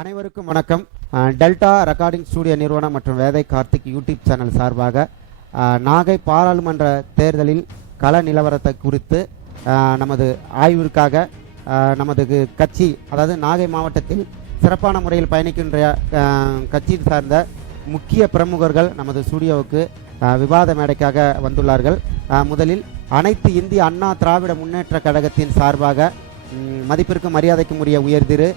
அனைவருக்கும் வணக்கம். Delta recording studio நிறுவனம் மற்றும் வேதை கார்த்திக் யூடியூப் சேனல் சார்பாக நாகை பாராளுமன்ற தேர்தலில் கள நிலவரத்தை குறித்து நமது ஆய்விற்காக நமது கட்சி, அதாவது நாகை மாவட்டத்தில் சிறப்பான முறையில் பயணிக்கின்ற கட்சியை சார்ந்த முக்கிய பிரமுகர்கள் நமது ஸ்டூடியோவுக்கு விவாத மேடைக்காக வந்துள்ளார்கள். முதலில் அனைத்து இந்திய அண்ணா திராவிட முன்னேற்ற கழகத்தின் சார்பாக மதிப்பிற்கும் மரியாதைக்கும் உரிய உயர்திரு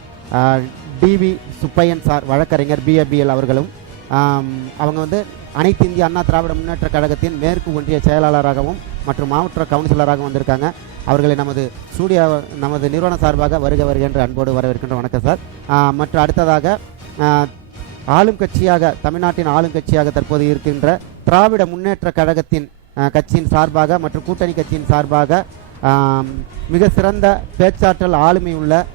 டிவி சுப்பையன் சார் வழக்கறிஞர் பிஏபிஎல் அவர்களும், அவங்க அனைத்து இந்திய அண்ணா திராவிட முன்னேற்ற கழகத்தின் மேற்கு ஒன்றிய செயலாளராகவும் மற்றும் மாவட்ட கவுன்சிலராகவும் வந்திருக்காங்க. அவர்களை நமது ஸ்டூடியோ நமது நிறுவன சார்பாக வருக என்று அன்போடு வரவேற்கின்ற வணக்கம் சார். மற்றும் அடுத்ததாக ஆளும் கட்சியாக, தமிழ்நாட்டின் ஆளும் கட்சியாக தற்போது இருக்கின்ற திராவிட முன்னேற்ற கழகத்தின் கட்சியின் சார்பாக மற்றும் கூட்டணி கட்சியின் சார்பாக மிக சிறந்த பேச்சாற்றல் ஆளுமை உள்ள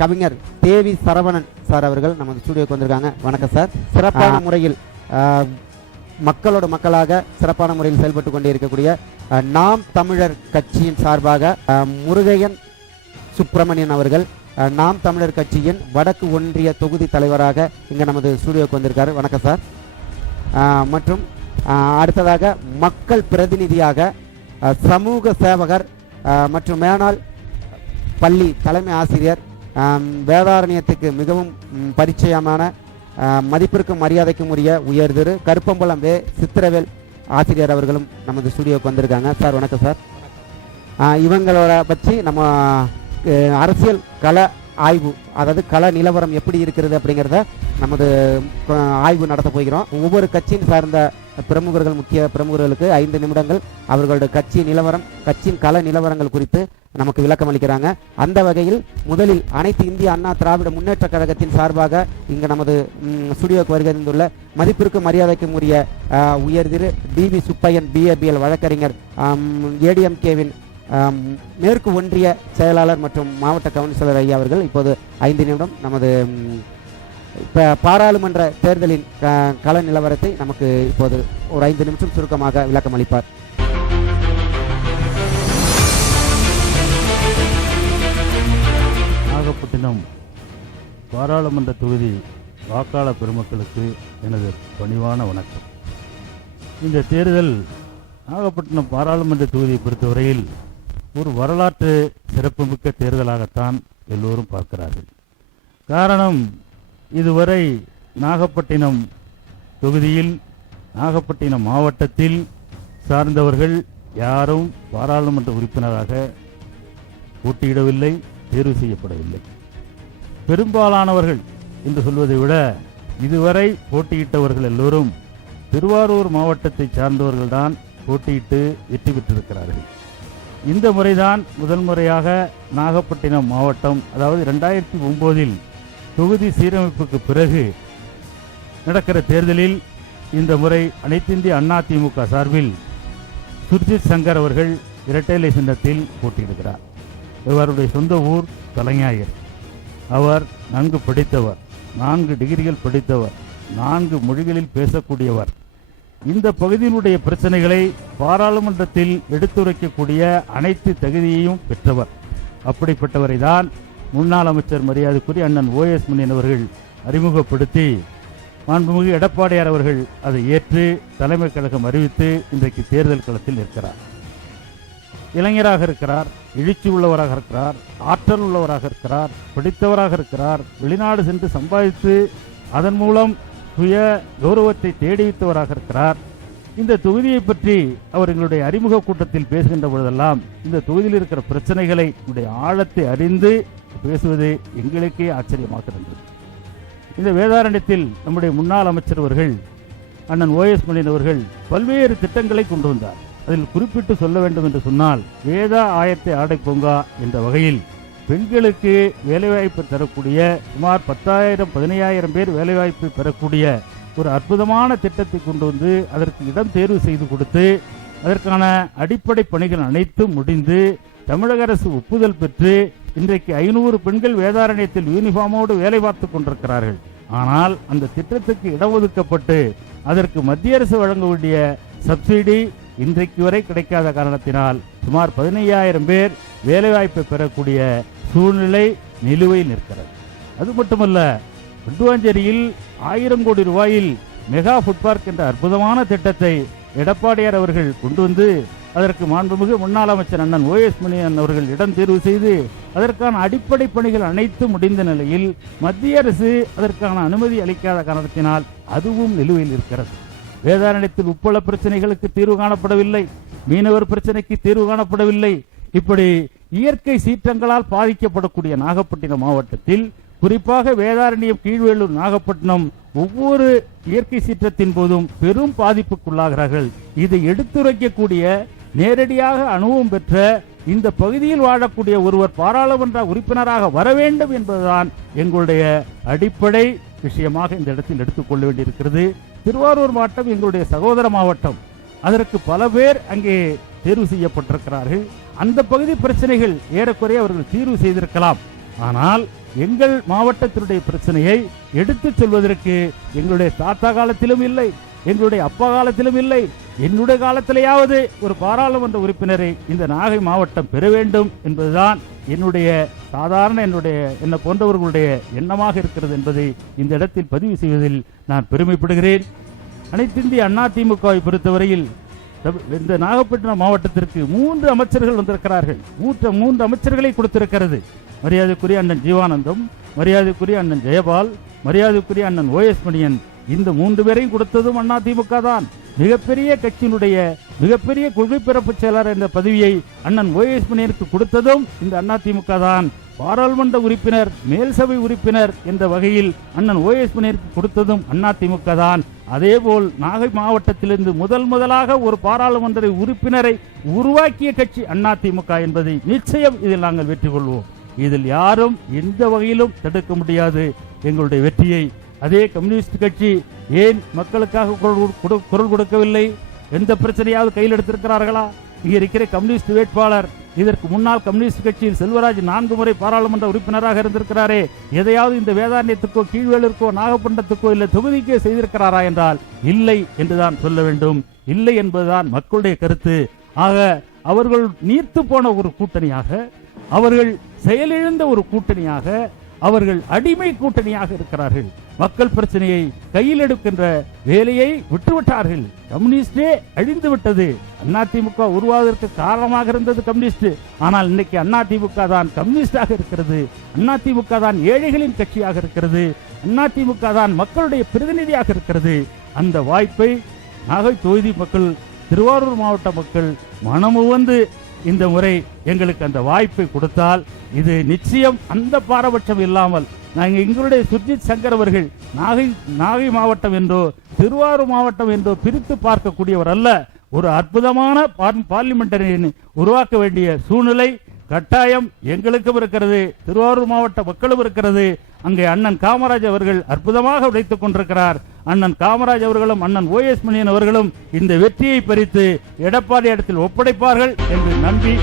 கவிஞர் தேவி சரவணன் சார் அவர்கள் நமது ஸ்டூடியோக்கு வந்திருக்காங்க. வணக்கம் சார். சிறப்பான முறையில் மக்களோட மக்களாக சிறப்பான முறையில் செயல்பட்டு கொண்டே இருக்கக்கூடிய நாம் தமிழர் கட்சியின் சார்பாக முருகையன் சுப்பிரமணியன் அவர்கள் நாம் தமிழர் கட்சியின் வடக்கு ஒன்றிய தொகுதி தலைவராக இங்கே நமது ஸ்டூடியோக்கு வந்திருக்காரு. வணக்கம் சார். மற்றும் அடுத்ததாக மக்கள் பிரதிநிதியாக சமூக சேவகர் மற்றும் மேனாள் பள்ளி தலைமை ஆசிரியர், வேதாரண்யத்துக்கு மிகவும் பரிச்சயமான மதிப்பிற்கும் மரியாதைக்கும் உரிய உயர்திரு கருப்பம்பலம் சித்திரவேல் ஆசிரியர் அவர்களும் நமது ஸ்டூடியோவுக்கு வந்திருக்காங்க. சார் வணக்கம் சார். இவங்களோட பற்றி நம்ம அரசியல் கள ஆய்வு, அதாவது கள நிலவரம் எப்படி இருக்கிறது அப்படிங்கிறத நமது ஆய்வு நடத்த போகிறோம். ஒவ்வொரு கட்சியின் சார்ந்த பிரமுகர்கள், முக்கிய பிரமுகர்களுக்கு 5 நிமிடங்கள் அவர்களுடைய கட்சி நிலவரம், கட்சியின் கள நிலவரங்கள் குறித்து நமக்கு விளக்கம் அளிக்கிறாங்க. அந்த வகையில் முதலில் அனைத்து இந்திய அண்ணா திராவிட முன்னேற்ற கழகத்தின் சார்பாக இங்கு நமது ஸ்டுடியோக்கு வருகின்றுள்ள மதிப்பிற்கும் மரியாதைக்கும் உரிய உயர்திரு டிவி சுப்பையன் பிஏபிஎல் வழக்கறிஞர், ஏடிஎம்கேவின் மேற்கு ஒன்றிய செயலாளர் மற்றும் மாவட்ட கவுன்சிலர் ஐயா அவர்கள் இப்போது 5 நிமிடம் நமது பாராளுமன்ற தேர்தலின் கள நிலவரத்தை நமக்கு இப்போது ஒரு 5 நிமிஷம் சுருக்கமாக விளக்கம் அளிப்பார். நாகப்பட்டினம் பாராளுமன்ற தொகுதி வாக்காளர் பெருமக்களுக்கு எனது பணிவான வணக்கம். இந்த தேர்தல் நாகப்பட்டினம் பாராளுமன்ற தொகுதியை பொறுத்தவரையில் ஒரு வரலாற்று சிறப்புமிக்க தேர்தலாகத்தான் எல்லோரும் பார்க்கிறார்கள். காரணம், இதுவரை நாகப்பட்டினம் தொகுதியில், நாகப்பட்டினம் மாவட்டத்தில் சார்ந்தவர்கள் யாரும் பாராளுமன்ற உறுப்பினராக போட்டியிடவில்லை, தேர்வு செய்யப்படவில்லை. பெரும்பாலானவர்கள் என்று சொல்வதை விட இதுவரை போட்டியிட்டவர்கள் எல்லோரும் திருவாரூர் மாவட்டத்தை சார்ந்தவர்கள்தான் போட்டியிட்டு வெற்றி பெற்றிருக்கிறார்கள். இந்த முறைதான் முதல் முறையாக நாகப்பட்டினம் மாவட்டம், அதாவது 2009 தொகுதி சீரமைப்புக்கு பிறகு நடக்கிற தேர்தலில் இந்த முறை அனைத்திந்திய அண்ணா திமுக சார்பில் சுர்ஜித் சங்கர் அவர்கள் இரட்டைலை சின்னத்தில் போட்டியிடுகிறார். இவருடைய சொந்த ஊர் தலைஞாயிறு. அவர் நன்கு படித்தவர், 4 டிகிரிகள் படித்தவர், 4 மொழிகளில் பேசக்கூடியவர். இந்த பகுதியினுடைய பிரச்சனைகளை பாராளுமன்றத்தில் எடுத்துரைக்கக்கூடிய அனைத்து தகுதியையும் பெற்றவர். அப்படிப்பட்டவரை தான் முன்னாள் அமைச்சர் மரியாதைக்குரிய அண்ணன் OS மணியன் அவர்கள் அறிமுகப்படுத்தி, மாண்புமிகு எடப்பாடியார் அவர்கள் அதை ஏற்று தலைமை கழகம் அறிவித்து இன்றைக்கு தேர்தல் களத்தில் நிற்கிறார். இளைஞராக இருக்கிறார், எழுச்சி உள்ளவராக இருக்கிறார், ஆற்றல் உள்ளவராக இருக்கிறார், படித்தவராக இருக்கிறார், வெளிநாடு சென்று சம்பாதித்து அதன் மூலம் சுய கௌரவத்தை தேடி வைத்தவராக இருக்கிறார். இந்த தொகுதியை பற்றி அவர் எங்களுடைய அறிமுக கூட்டத்தில் பேசுகின்ற பொழுதெல்லாம் இந்த தொகுதியில் இருக்கிற பிரச்சனைகளை ஆழத்தை அறிந்து பேசுவது எங்களுக்கே ஆச்சரியமாக இருந்தது. இந்த வேதாரண்யத்தில் நம்முடைய முன்னாள் அமைச்சர் அவர்கள் அண்ணன் OS மணியன் அவர்கள் பல்வேறு திட்டங்களை கொண்டு வந்தார். அதில் குறிப்பிட்டு சொல்ல வேண்டும் என்று சொன்னால், வேதா ஆயத்தை ஆடை பூங்கா என்ற வகையில் பெண்களுக்கு வேலைவாய்ப்பு தரக்கூடிய சுமார் 10,000-15,000 பேர் வேலைவாய்ப்பு பெறக்கூடிய ஒரு அற்புதமான திட்டத்தை கொண்டு வந்து அதற்கு இடம் தேர்வு செய்து கொடுத்து அதற்கான அடிப்படை பணிகள் அனைத்தும் முடிந்து தமிழக அரசு ஒப்புதல் பெற்று இன்றைக்கு 500 பெண்கள் வேதாரண்யத்தில் யூனிஃபார்மோடு வேலை பார்த்து கொண்டிருக்கிறார்கள். ஆனால் அந்த திட்டத்துக்கு இடம் ஒதுக்கப்பட்டு அதற்கு மத்திய அரசு வழங்க வேண்டிய சப்சிடி இன்றைக்கு வரை கிடைக்காத காரணத்தினால் சுமார் 15,000 பேர் வேலைவாய்ப்பை பெறக்கூடிய சூழ்நிலை நிலுவையில் நிற்கிறது. அது மட்டுமல்ல, வடுவாஞ்சேரியில் 1000 கோடி ரூபாயில் மெகா ஃபுட் பார்க் என்ற அற்புதமான திட்டத்தை எடப்பாடியார் அவர்கள் கொண்டு வந்து அதற்கு மாண்புமிகு முன்னாள் அமைச்சர் அண்ணன் OS மணியன் அவர்கள் இடம் தேர்வு செய்து அதற்கான அடிப்படை பணிகள் அனைத்து முடிந்த நிலையில் மத்திய அரசு அதற்கான அனுமதி அளிக்காத காரணத்தினால் அதுவும் நிலுவையில் இருக்கிறது. வேதாரண்யத்தில் உப்பள பிரச்சனைகளுக்கு தீர்வு காணப்படவில்லை, மீனவர் பிரச்சனைக்கு தீர்வு காணப்படவில்லை. இப்படி இயற்கை சீற்றங்களால் பாதிக்கப்படக்கூடிய நாகப்பட்டினம் மாவட்டத்தில், குறிப்பாக வேதாரண்யம், கீழ்வேளூர், நாகப்பட்டினம் ஒவ்வொரு இயற்கை சீற்றத்தின் போதும் பெரும் பாதிப்புக்குள்ளாகிறார்கள். இதை எடுத்துரைக்கக்கூடிய நேரடியாக அனுபவம் பெற்ற இந்த பகுதியில் வாழக்கூடிய ஒருவர் பாராளுமன்ற உறுப்பினராக வர வேண்டும் என்பதுதான் எங்களுடைய அடிப்படை விஷயமாக இந்த இடத்தில் எடுத்துக்கொள்ள வேண்டியிருக்கிறது. திருவாரூர் மாவட்டம் எங்களுடைய சகோதர மாவட்டம். அதற்கு பல பேர் அங்கே தேர்வு செய்யப்பட்டிருக்கிறார்கள். அந்த பகுதி பிரச்சனைகள் ஏறக்குறைய அவர்கள் தீர்வு செய்திருக்கலாம். ஆனால் எங்கள் மாவட்டத்தினுடைய பிரச்சனையை எடுத்துச் சொல்வதற்கு எங்களுடைய தாத்தா காலத்திலும் இல்லை, எங்களுடைய அப்பா காலத்திலும் இல்லை, என்னுடைய காலத்திலேயாவது ஒரு பாராளுமன்ற உறுப்பினரை இந்த நாகை மாவட்டம் பெற வேண்டும் என்பதுதான் என்னுடைய என்ன போன்றவர்களுடைய எண்ணமாக இருக்கிறது என்பதை இந்த இடத்தில் பதிவு செய்வதில் நான் பெருமைப்படுகிறேன். அனைத்திந்திய அண்ணா திமுகவை பொறுத்தவரையில் இந்த நாகப்பட்டினம் மாவட்டத்திற்கு 3 அமைச்சர்கள் வந்திருக்கிறார்கள். 3 அமைச்சர்களை கொடுத்திருக்கிறது. மரியாதைக்குரிய அண்ணன் ஜீவானந்தம், மரியாதைக்குரிய அண்ணன் ஜெயபால், மரியாதைக்குரிய அண்ணன் OS மணியன். இந்த 3 பேரையும் கொடுத்ததும் அண்ணா திமுக தான். மிகப்பெரிய கட்சியினுடைய மிகப்பெரிய கொள்கை பிறப்பு செயலாளர் என்ற பதவியை அண்ணன் OS மணியனுக்கு கொடுத்ததும் இந்த அண்ணா திமுக தான். பாராளுமன்ற உறுப்பினர், மேல் சபை உறுப்பினர் என்ற வகையில் அண்ணன் OS மணியனுக்கு கொடுத்ததும் அண்ணா திமுக தான். அதேபோல் நாகை மாவட்டத்திலிருந்து முதலாக ஒரு பாராளுமன்ற உறுப்பினரை உருவாக்கிய கட்சி அண்ணா திமுக என்பதை நிச்சயம் இதில் நாங்கள் வெற்றி கொள்வோம். இதில் யாரும் எந்த வகையிலும் தடுக்க முடியாது எங்களுடைய வெற்றியை. அதே கம்யூனிஸ்ட் கட்சி ஏன் மக்களுக்காக குரல் கொடுக்கவில்லை? எந்த பிரச்சனையாவது கையில் எடுத்திருக்கிறார்களா? இங்கே இருக்கிற கம்யூனிஸ்ட் வேட்பாளர், இதற்கு முன்னால் கம்யூனிஸ்ட் கட்சியில் செல்வராஜ் 4 முறை பாராளுமன்ற உறுப்பினராக இருந்திருக்கிறாரே, எதையாவது இந்த வேதாரண்யத்துக்கோ, கீழ்வேளூருக்கோ, நாகப்பட்டினத்துக்கோ இல்லை தொகுதிக்கோ செய்திருக்கிறாரா என்றால் இல்லை என்றுதான் சொல்ல வேண்டும். இல்லை என்பதுதான் மக்களுடைய கருத்து. ஆக அவர்கள் நீர்த்து போன ஒரு கூட்டணியாக, அவர்கள் செயலிழந்த ஒரு கூட்டணியாக, அவர்கள் அடிமை கூட்டணியாக இருக்கிறார்கள். மக்கள் பிரச்சனையை கையில் எடுக்கின்ற வேலையை விட்டுவிட்டார்கள். கம்யூனிஸ்டே அழிந்து விட்டது. அதிமுக உருவாவதற்கு காரணமாக இருந்தது கம்யூனிஸ்ட். ஆனால் இன்னைக்கு அதிமுக தான் கம்யூனிஸ்டாக இருக்கிறது. அதிமுக தான் ஏழைகளின் கட்சியாக இருக்கிறது. அதிமுக தான் மக்களுடைய பிரதிநிதியாக இருக்கிறது. அந்த வாய்ப்பை நாகை தொகுதி மக்கள், திருவாரூர் மாவட்ட மக்கள் மனமுவந்து இந்த முறை எங்களுக்கு அந்த வாய்ப்பை கொடுத்தால் இது நிச்சயம் அந்த பாரபட்சம் இல்லாமல் நாங்கள் எங்களுடைய சுர்ஜித் சங்கர் அவர்கள் நாகை மாவட்டம் என்றோ திருவாரூர் மாவட்டம் என்றோ பிரித்து பார்க்கக்கூடியவர் அல்ல. ஒரு அற்புதமான பார்லிமெண்டரை உருவாக்க வேண்டிய சூழ்நிலை கட்டாயம் எங்களுக்கும் இருக்கிறது, திருவாரூர் மாவட்ட மக்களும் இருக்கிறது. அங்கே அண்ணன் காமராஜ் அவர்கள் அற்புதமாக உழைத்துக் கொண்டிருக்கிறார். அண்ணன் காமராஜ் அவர்களும் அண்ணன் OS மணியன் அவர்களும் இந்த வெற்றியை பறித்து எடப்பாடி இடத்தில் ஒப்படைப்பார்கள் என்று நம்பி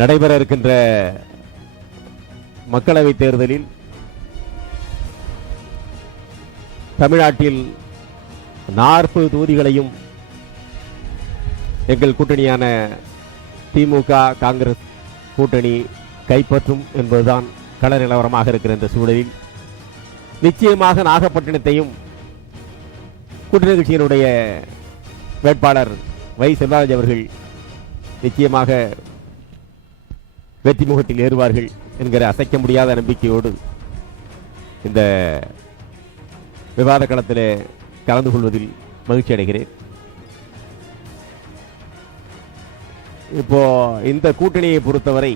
நடைபெற இருக்கின்ற மக்களவைத் தேர்தலில் தமிழ்நாட்டில் 40 தொகுதிகளையும் எங்கள் கூட்டணியான திமுக காங்கிரஸ் கூட்டணி கைப்பற்றும் என்பதுதான் கள நிலவரமாக இருக்கிற இந்த சூழலில் நிச்சயமாக நாகப்பட்டினத்தையும் கூட்டணி கட்சியினுடைய வேட்பாளர் வை செல்வராஜ் அவர்கள் நிச்சயமாக வெற்றி முகத்தில் ஏறுவார்கள் என்கிற அசைக்க முடியாத நம்பிக்கையோடு இந்த விவாத களத்தில் கலந்து கொள்வதில் மகிழ்ச்சி அடைகிறேன். இப்போ இந்த கூட்டணியை பொறுத்தவரை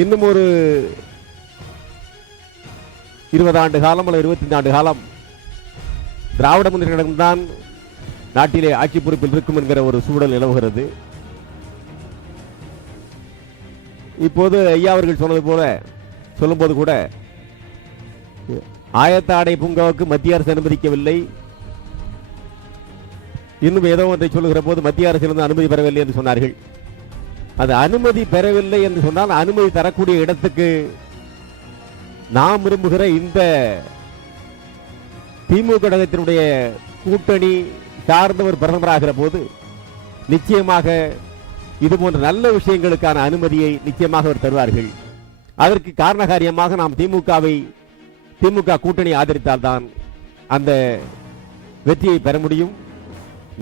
இன்னும் ஒரு 20 ஆண்டு காலம் அல்லது 25 ஆண்டு காலம் திராவிட முன்னேற்ற கழகம் தான் நாட்டிலே ஆட்சி பொறுப்பில் இருக்கும் என்கிற ஒரு சூழல் நிலவுகிறது. இப்போது ஐயா அவர்கள் சொன்னது போல சொல்லும்போது கூட ஆயத்த ஆடை பூங்காவுக்கு மத்திய அரசு அனுமதிக்கவில்லை, இன்னும் ஏதோ ஒன்றை சொல்லுகிற போது மத்திய அரசிலிருந்து அனுமதி பெறவில்லை என்று சொன்னார்கள். அது அனுமதி பெறவில்லை என்று சொன்னால் அனுமதி தரக்கூடிய இடத்துக்கு நாம் விரும்புகிற இந்த திமுக கழகத்தினுடைய கூட்டணி சார்ந்தவர் பிரதமராகிற போது நிச்சயமாக இது போன்ற நல்ல விஷயங்களுக்கான அனுமதியை நிச்சயமாக அவர் தருவார்கள். அதற்கு காரணகாரியமாக நாம் திமுக கூட்டணி ஆதரித்தால்தான் அந்த வெற்றியை பெற முடியும்.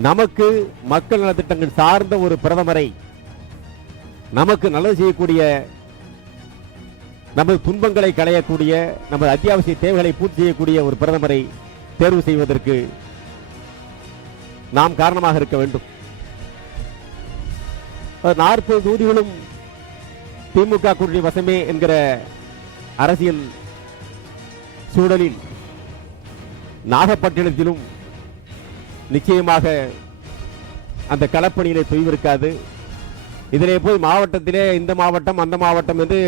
நமக்கு மக்கள் நலத்திட்டங்கள் சார்ந்த ஒரு பிரதமரை, நமக்கு நல்லது செய்யக்கூடிய, நமது துன்பங்களை களையக்கூடிய, நமது அத்தியாவசிய தேவைகளை பூர்த்தி செய்யக்கூடிய ஒரு பிரதமரை தேர்வு செய்வதற்கு நாம் காரணமாக இருக்க வேண்டும். 40 தொகுதிகளும் திமுக கூட்டணி வசமே என்கிற அரசியல் சூழலில் நாகப்பட்டினத்திலும் நிச்சயமாக அந்த களப்பணியிலே தொய்விருக்காது. இதிலே போய் மாவட்டத்திலே இந்த மாவட்டம் அந்த மாவட்டம் என்று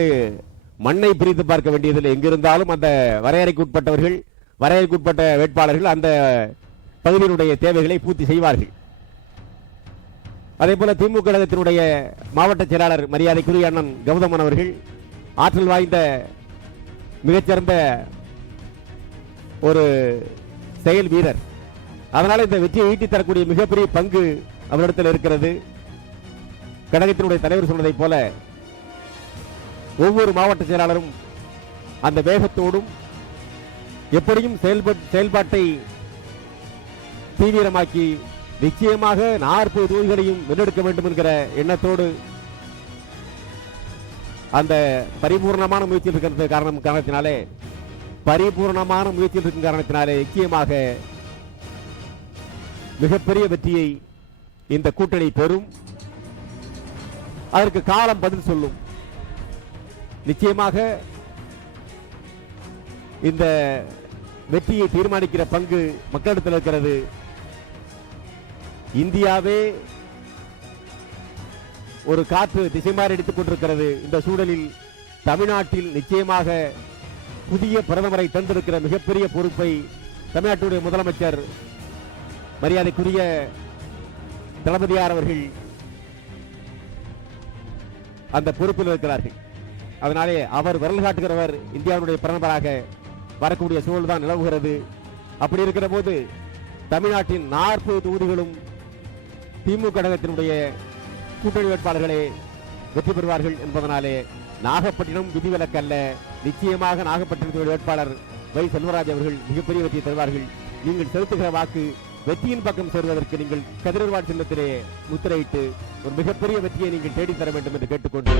மண்ணை பிரித்து பார்க்க வேண்டியதில்லை. எங்கிருந்தாலும் அந்த வரையறைக்குட்பட்டவர்கள், வரையறைக்குட்பட்ட வேட்பாளர்கள் அந்த பகுதியினுடைய தேவைகளை பூர்த்தி செய்வார்கள். அதே போல திமுக கழகத்தினுடைய மாவட்ட செயலாளர் மரியாதைக்குரிய அண்ணன் கௌதமன் அவர்கள் ஆற்றல் வாய்ந்த மிகச்சிறந்த ஒரு செயல் வீரர். அதனால இந்த வெற்றியை ஈட்டி தரக்கூடிய மிகப்பெரிய பங்கு அவரிடத்தில் இருக்கிறது. கழகத்தினுடைய தலைவர் சொன்னதை போல ஒவ்வொரு மாவட்ட செயலாளரும் அந்த வேகத்தோடும் எப்படியும் செயல்பாட்டை தீவிரமாக்கி நிச்சயமாக 40 தொகுதிகளையும் வென்றெடுக்க வேண்டும் என்கிற எண்ணத்தோடு அந்த பரிபூர்ணமான முயற்சியில் இருக்கிற காரணத்தினாலே நிச்சயமாக மிகப்பெரிய வெற்றியை இந்த கூட்டணி பெறும். அதற்கு காலம் பதில் சொல்லும். நிச்சயமாக இந்த வெற்றியை தீர்மானிக்கிற பங்கு மக்களிடத்தில் இருக்கிறது. இந்தியாவே ஒரு காற்று திசை மாறி அடித்துக் கொண்டிருக்கிறது. இந்த சூழலில் தமிழ்நாட்டில் நிச்சயமாக புதிய பிரதமரை தந்திருக்கிற மிகப்பெரிய பொறுப்பை தமிழ்நாட்டுடைய முதலமைச்சர் மரியாதைக்குரிய தளபதியார் அவர்கள் அந்த பொறுப்பில் இருக்கிறார்கள். அதனாலே அவர் விரல் காட்டுகிறவர் இந்தியாவுடைய பிரதமராக வரக்கூடிய சூழல் தான் நிலவுகிறது. அப்படி இருக்கிற போது தமிழ்நாட்டின் 40 தொகுதிகளும் திமுக கழகத்தினுடைய கூட்டணி வேட்பாளர்களே வெற்றி பெறுவார்கள் என்பதனாலே நாகப்பட்டினம் விதிவிலக்கல்ல. நிச்சயமாக நாகப்பட்டினத்தினுடைய வேட்பாளர் வை செல்வராஜ் அவர்கள் மிகப்பெரிய வெற்றியை தருவார்கள். நீங்கள் செலுத்துகிற வாக்கு வெற்றியின் பக்கம் சேருவதற்கு நீங்கள் கதிரவாள் சின்னத்திலே முத்திரையிட்டு ஒரு மிகப்பெரிய வெற்றியை நீங்கள் தேடித்தர வேண்டும் என்று கேட்டுக்கொண்டு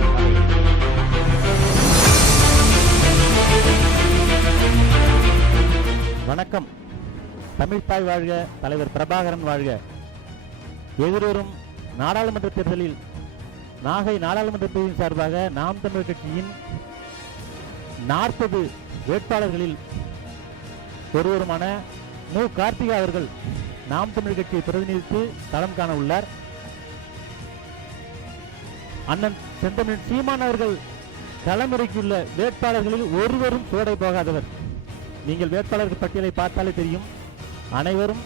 வணக்கம். தமிழ்த்தாய் வாழ்க, தலைவர் பிரபாகரன் வாழ்க. எதிர்வரும் நாடாளுமன்ற தேர்தலில் நாகை நாடாளுமன்ற தொகுதியின் சார்பாக நாம் தமிழர் கட்சியின் 40 வேட்பாளர்களில் ஒருவருமான மு. கார்த்திகா அவர்கள் நாம் தமிழர் கட்சியை பிரதிநிதித்து களம் காண உள்ளார். அண்ணன் செந்தமிழ் சீமான் அவர்கள் களமிறக்கியுள்ள வேட்பாளர்களில் ஒருவரும் சோடை போகாதவர். நீங்கள் வேட்பாளர்கள் பட்டியலை பார்த்தாலே தெரியும். அனைவரும்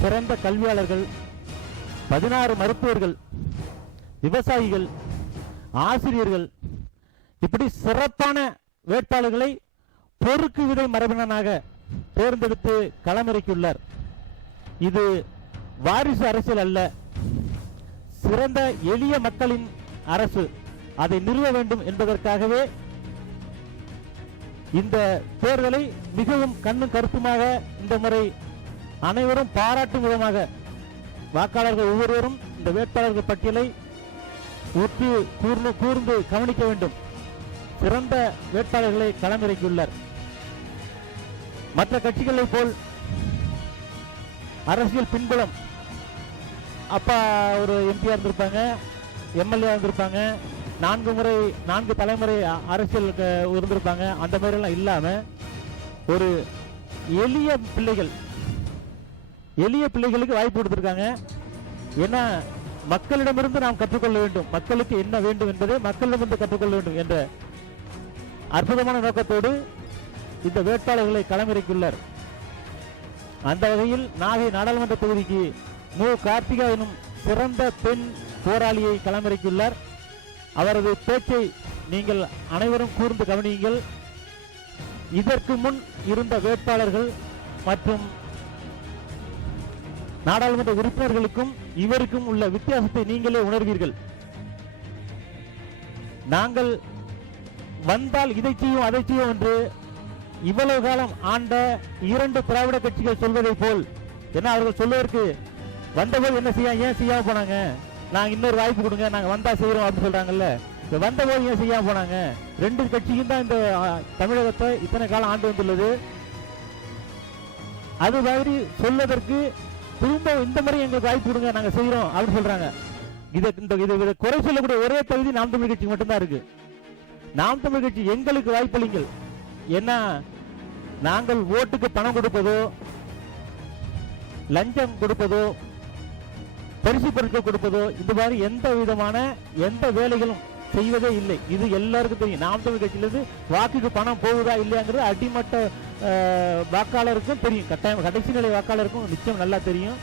சிறந்த கல்வியாளர்கள், 16 மருத்துவர்கள், விவசாயிகள், ஆசிரியர்கள், இப்படி சிறப்பான வேட்பாளர்களை பொறுக்கு விதை மரபினராக தேர்ந்தெடுத்து களமிறக்கியுள்ளார். இது வாரிசு அரசியல் அல்ல, சிறந்த எளிய மக்களின் அரசு. அதை நிறுவ வேண்டும் என்பதற்காகவே இந்த தேர்தலை மிகவும் கண்ணும் கருத்துமாக இந்த முறை அனைவரும் பாராட்டும் விதமாக வாக்காளர்கள் ஒவ்வொருவரும் இந்த வேட்பாளர்கள் பட்டியலை உற்று கூர்ந்து கவனிக்க வேண்டும். சிறந்த வேட்பாளர்களை களமிறக்கியுள்ளார். மற்ற கட்சிகளை போல் அரசியல் பின்புலம், அப்பா ஒரு எம்பியா இருந்திருப்பாங்க, எம்எல்ஏ இருந்திருப்பாங்க, 4 தலைமுறை அரசியல் இருந்திருப்பாங்க. அந்த மாதிரி எல்லாம் இல்லாம ஒரு எளிய பிள்ளைகளுக்கு வாய்ப்பு கொடுத்திருக்காங்க. ஏன்னா மக்களிடமிருந்து நாம் கற்றுக்கொள்ள வேண்டும், மக்களுக்கு என்ன வேண்டும் என்பதை மக்களிடமிருந்து கற்றுக்கொள்ள வேண்டும் என்ற அற்புதமான நோக்கத்தோடு இந்த வேட்பாளர்களை களமிறக்கியுள்ளார். அந்த வகையில் நாகை நாடாளுமன்ற தொகுதிக்கு மு. கார்த்திகா எனும் சிறந்த பெண் போராளியை களமிறக்கியுள்ளார். அவரது பேச்சை நீங்கள் அனைவரும் கூர்ந்து கவனியுங்கள். இதற்கு முன் இருந்த வேட்பாளர்கள் மற்றும் நாடாளுமன்ற உறுப்பினர்களுக்கும் இவருக்கும் உள்ள வித்தியாசத்தை நீங்களே உணர்வீர்கள். நாங்கள் வந்தால் இதை செய்யும் அதை செய்யும் என்று இவ்வளவு காலம் ஆண்ட 2 திராவிட கட்சிகள் சொல்வதை போல், ஏன்னா அவர்கள் சொல்வதற்கு வந்தபோது என்ன செய்ய, ஏன் செய்யாம போனாங்க, நாங்க இன்னொரு வாய்ப்பு கொடுங்க, நாங்க வந்தா செய்யறோம் அப்படின்னு சொல்றாங்கல்ல. வந்தபோது ஏன் செய்யாம போனாங்க? 2 கட்சியும் தான் இந்த தமிழகத்தை இத்தனை காலம் ஆண்டு வந்துள்ளது. அது மாதிரி சொல்வதற்கு திரும்ப இந்த முறை எங்களுக்கு வாய்ப்பு கொடுங்க, நாங்க செய்யறோம் அப்படின்னு சொல்றாங்க. இதை குறை சொல்லக்கூடிய ஒரே தகுதி நாம் தமிழ் கட்சி மட்டும்தான் இருக்கு. நாம் தமிழ் கட்சி எங்களுக்கு வாய்ப்பளிங்கள். ஏன்னா நாங்கள் ஓட்டுக்கு பணம் கொடுப்பதோ, லஞ்சம் கொடுப்பதோ, பரிசு பொருட்கள் கொடுப்பதோ, இந்த மாதிரி எந்த விதமான எந்த வேலைகளும் செய்வதே இல்லை. இது எல்லாருக்கும் தெரியும். நாம் தமிழ் கட்சியிலிருந்து வாக்குக்கு பணம் போகுதா இல்லையாங்கிறது அடிமட்ட வாக்காளருக்கும் தெரியும். கட்டாயம் கடைசி நிலை வாக்காளருக்கும் நிச்சயம் நல்லா தெரியும்.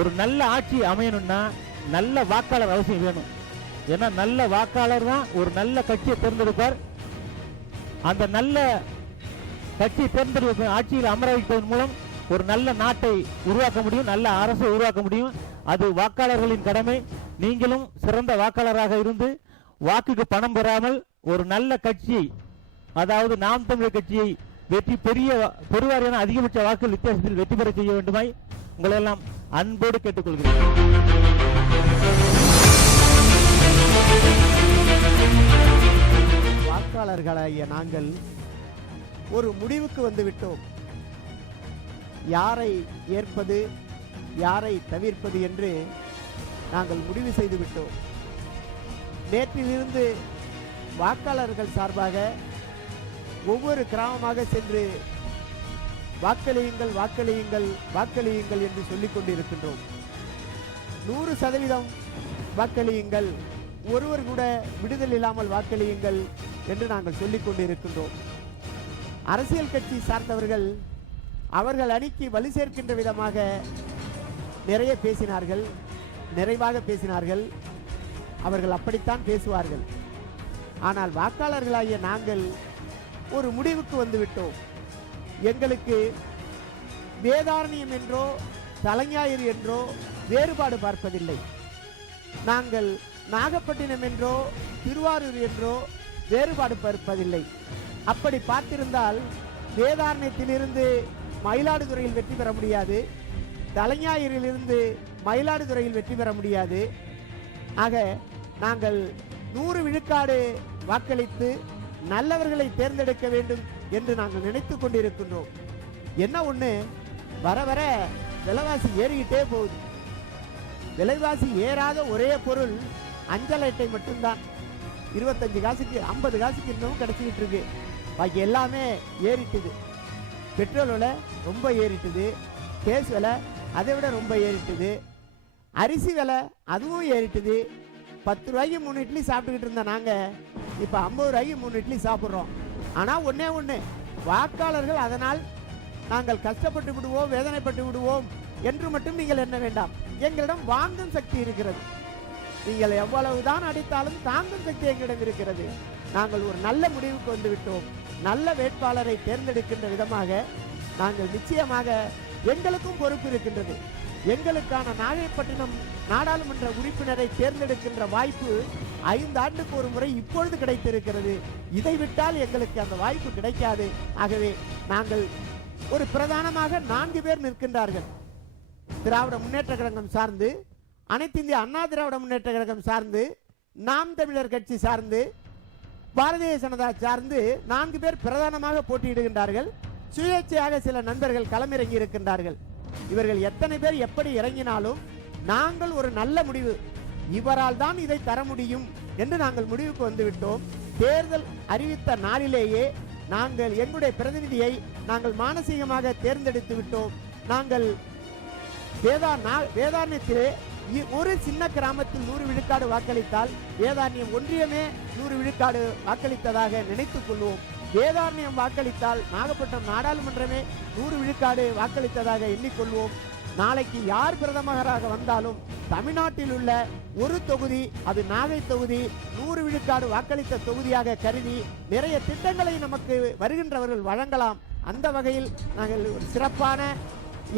ஒரு நல்ல ஆட்சி அமையணும்னா நல்ல வாக்காளர் அவசியம் வேணும். ஏன்னா நல்ல வாக்காளர் தான் ஒரு நல்ல கட்சியை தேர்ந்தெடுப்பார். அந்த நல்ல கட்சியை தேர்ந்தெடுப்ப ஆட்சியில் அமர வைப்பதன் மூலம் ஒரு நல்ல நாட்டை உருவாக்க முடியும், நல்ல அரசை உருவாக்க முடியும். அது வாக்காளர்களின் கடமை. நீங்களும் சிறந்த வாக்காளராக இருந்து வாக்குக்கு பணம் பெறாமல் ஒரு நல்ல கட்சியை, அதாவது நாம் தமிழர் கட்சியை பெருவாரியான அதிகபட்ச வாக்கு வித்தியாசத்தில் வெற்றி பெற செய்ய வேண்டுமாய் உங்களை எல்லாம் அன்போடு கேட்டுக்கொள்கிறேன். வாக்காளர்களாகிய நாங்கள் ஒரு முடிவுக்கு வந்துவிட்டோம். யாரை ஏற்பது, யாரை தவிர்ப்பது என்று நாங்கள் முடிவு செய்து விட்டோம். நேற்றிலிருந்து வாக்காளர்கள் சார்பாக ஒவ்வொரு கிராமமாக சென்று வாக்களியுங்கள் வாக்களியுங்கள் வாக்களியுங்கள் என்று சொல்லிக் கொண்டிருக்கின்றோம். 100% வாக்களியுங்கள், ஒருவர் கூட விடுதல் இல்லாமல் வாக்களியுங்கள் என்று நாங்கள் சொல்லிக் கொண்டிருக்கின்றோம். அரசியல் கட்சி சார்ந்தவர்கள் அவர்கள் அணிக்கு வலு சேர்க்கின்ற விதமாக நிறைய பேசினார்கள், நிறைவாக பேசினார்கள். அவர்கள் அப்படித்தான் பேசுவார்கள். ஆனால் வாக்காளர்களாகிய நாங்கள் ஒரு முடிவுக்கு வந்துவிட்டோம். எங்களுக்கு வேதாரண்யம் என்றோ தலைஞாயிறு என்றோ வேறுபாடு பார்ப்பதில்லை. நாங்கள் நாகப்பட்டினம் என்றோ திருவாரூர் என்றோ வேறுபாடு பார்ப்பதில்லை. அப்படி பார்த்திருந்தால் வேதாரண்யத்திலிருந்து மயிலாடுதுறையில் வெற்றி பெற முடியாது, தலைஞாயிறிலிருந்து மயிலாடுதுறையில் வெற்றி பெற முடியாது. ஆக நாங்கள் 100 விழுக்காடு வாக்களித்து நல்லவர்களை தேர்ந்தெடுக்க வேண்டும் என்று நாங்கள் நினைத்து கொண்டிருக்கின்றோம். என்ன ஒன்று, வர வர விலைவாசி ஏறிக்கிட்டே போகுது. விலைவாசி ஏறாத ஒரே பொருள் அஞ்சல் அட்டை மட்டும்தான். 25 காசுக்கு 50 காசுக்கு இன்னமும் கிடைச்சிக்கிட்டு இருக்கு. பாக்கி எல்லாமே ஏறிட்டுது. பெட்ரோல் விலை ரொம்ப ஏறிட்டுது, கேஸ் விலை அதை விட ரொம்ப ஏறிட்டுது, அரிசி விலை அதுவும் ஏறிட்டுது. 10 ரூபாய்க்கு 3 இட்லி சாப்பிட்டுக்கிட்டு இருந்த நாங்கள் இப்போ 50 ரூபாய்க்கு 3 இட்லி சாப்பிட்றோம். ஆனால் ஒன்று வாக்காளர்கள் அதனால் நாங்கள் கஷ்டப்பட்டு விடுவோம், வேதனைப்பட்டு விடுவோம் என்று மட்டும் நீங்கள் எண்ண வேண்டாம். எங்களிடம் வாங்கும் சக்தி இருக்கிறது. நீங்கள் எவ்வளவுதான் அடித்தாலும் தாங்கும் சக்தி எங்களிடம் இருக்கிறது. நாங்கள் ஒரு நல்ல முடிவுக்கு வந்து விட்டோம். நல்ல வேட்பாளரை தேர்ந்தெடுக்கின்ற விதமாக நாங்கள் நிச்சயமாக எங்களுக்கும் பொறுப்பு இருக்கின்றது. எங்களுக்கான நாகைப்பட்டினம் நாடாளுமன்ற உறுப்பினரை தேர்ந்தெடுக்கின்ற வாய்ப்பு 5 ஆண்டுக்கு ஒரு முறை இப்பொழுது கிடைத்திருக்கிறது. இதை விட்டால் எங்களுக்கு அந்த வாய்ப்பு கிடைக்காது. ஆகவே நாங்கள் ஒரு பிரதானமாக 4 பேர் நிற்கின்றார்கள். திராவிட முன்னேற்ற கழகம் சார்ந்து, அனைத்து இந்திய அண்ணா திராவிட முன்னேற்ற கழகம் சார்ந்து, நாம் தமிழர் கட்சி சார்ந்து, பாரதிய ஜனதா சார்ந்து 4 பேர் பிரதானமாக போட்டியிடுகின்றார்கள். சுயேட்சையாக சில நண்பர்கள் களமிறங்கி இருக்கின்றார்கள். இவர்கள் எத்தனை பேர் எப்படி இறங்கினாலும் நாங்கள் ஒரு நல்ல முடிவு, இவரால் தான் இதை தர முடியும் என்று நாங்கள் முடிவுக்கு வந்துவிட்டோம். தேர்தல் அறிவித்த நாளிலேயே நாங்கள் எங்களுடைய பிரதிநிதியை நாங்கள் மானசீகமாக தேர்ந்தெடுத்து விட்டோம். நாங்கள் வேதாரண்யத்திலே ஒரு சின்ன கிராமத்தில் 100 விழுக்காடு வாக்களித்தால் வேதாரண்யம் ஒன்றியமே 100 விழுக்காடு வாக்களித்ததாக நினைத்துக் கொள்வோம். வேதாரண்யம் வாக்களித்தால் நாகப்பட்டினம் நாடாளுமன்றமே 100 விழுக்காடு வாக்களித்ததாக எண்ணிக்கொள்வோம். நாளைக்கு யார் பிரதமராக வந்தாலும் தமிழ்நாட்டில் உள்ள ஒரு தொகுதி, அது நாகை தொகுதி, 100 விழுக்காடு வாக்களித்த தொகுதியாக கருதி நிறைய திட்டங்களை நமக்கு வருகின்றவர்கள் வழங்கலாம். அந்த வகையில் நாங்கள் ஒரு சிறப்பான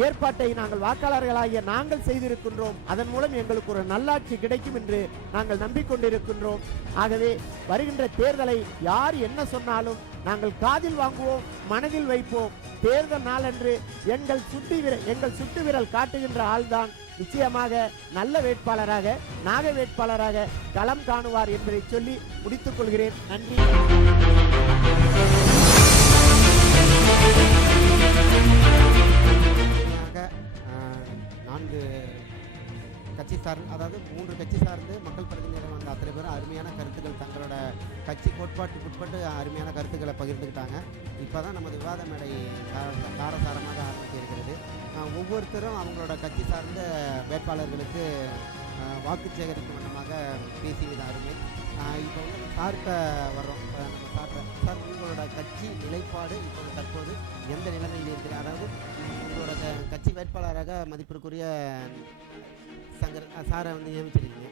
ஏற்பாட்டை நாங்கள் வாக்காளர்களாகிய நாங்கள் செய்திருக்கின்றோம். அதன் மூலம் எங்களுக்கு ஒரு நல்லாட்சி கிடைக்கும் என்று நாங்கள் நம்பிக்கொண்டிருக்கின்றோம். ஆகவே வருகின்ற தேர்தலை யார் என்ன சொன்னாலும் நாங்கள் காதில் வாங்குவோம், மனதில் வைப்போம். தேர்தல் நாளன்று எங்கள் சுட்டு விரல் காட்டுகின்ற ஆள்தான் நிச்சயமாக நல்ல வேட்பாளராக, நாக வேட்பாளராக களம் காணுவார் என்பதை சொல்லி முடித்துக் கொள்கிறேன். நன்றி. நான்கு கட்சி அதாவது 3 கட்சி சார்ந்து மக்கள் பிரதிநிதிகள் வந்த அத்தனை பேரும் அருமையான கருத்துக்கள், தங்களோட கட்சி கோட்பாட்டுக்குட்பட்டு அருமையான கருத்துக்களை பகிர்ந்துக்கிட்டாங்க. இப்போ தான் நமது விவாத மேடை காரசாரமாக ஆரம்பித்திருக்கிறது. ஒவ்வொருத்தரும் அவங்களோட கட்சி சார்ந்த வேட்பாளர்களுக்கு வாக்கு சேகரிக்கும் வண்ணமாக பேசியது அருமை. இப்போ வந்து சார்கிட்ட வர்றோம். நம்ம சார், உங்களோட கட்சி நிலைப்பாடு இப்போ தற்போது எந்த நிலைமையில் இருக்குது? அதாவது உங்களோட கட்சி வேட்பாளராக மதிப்பிற்குரிய சங்கர் சாரை வந்து நியமிச்சிருக்கீங்க.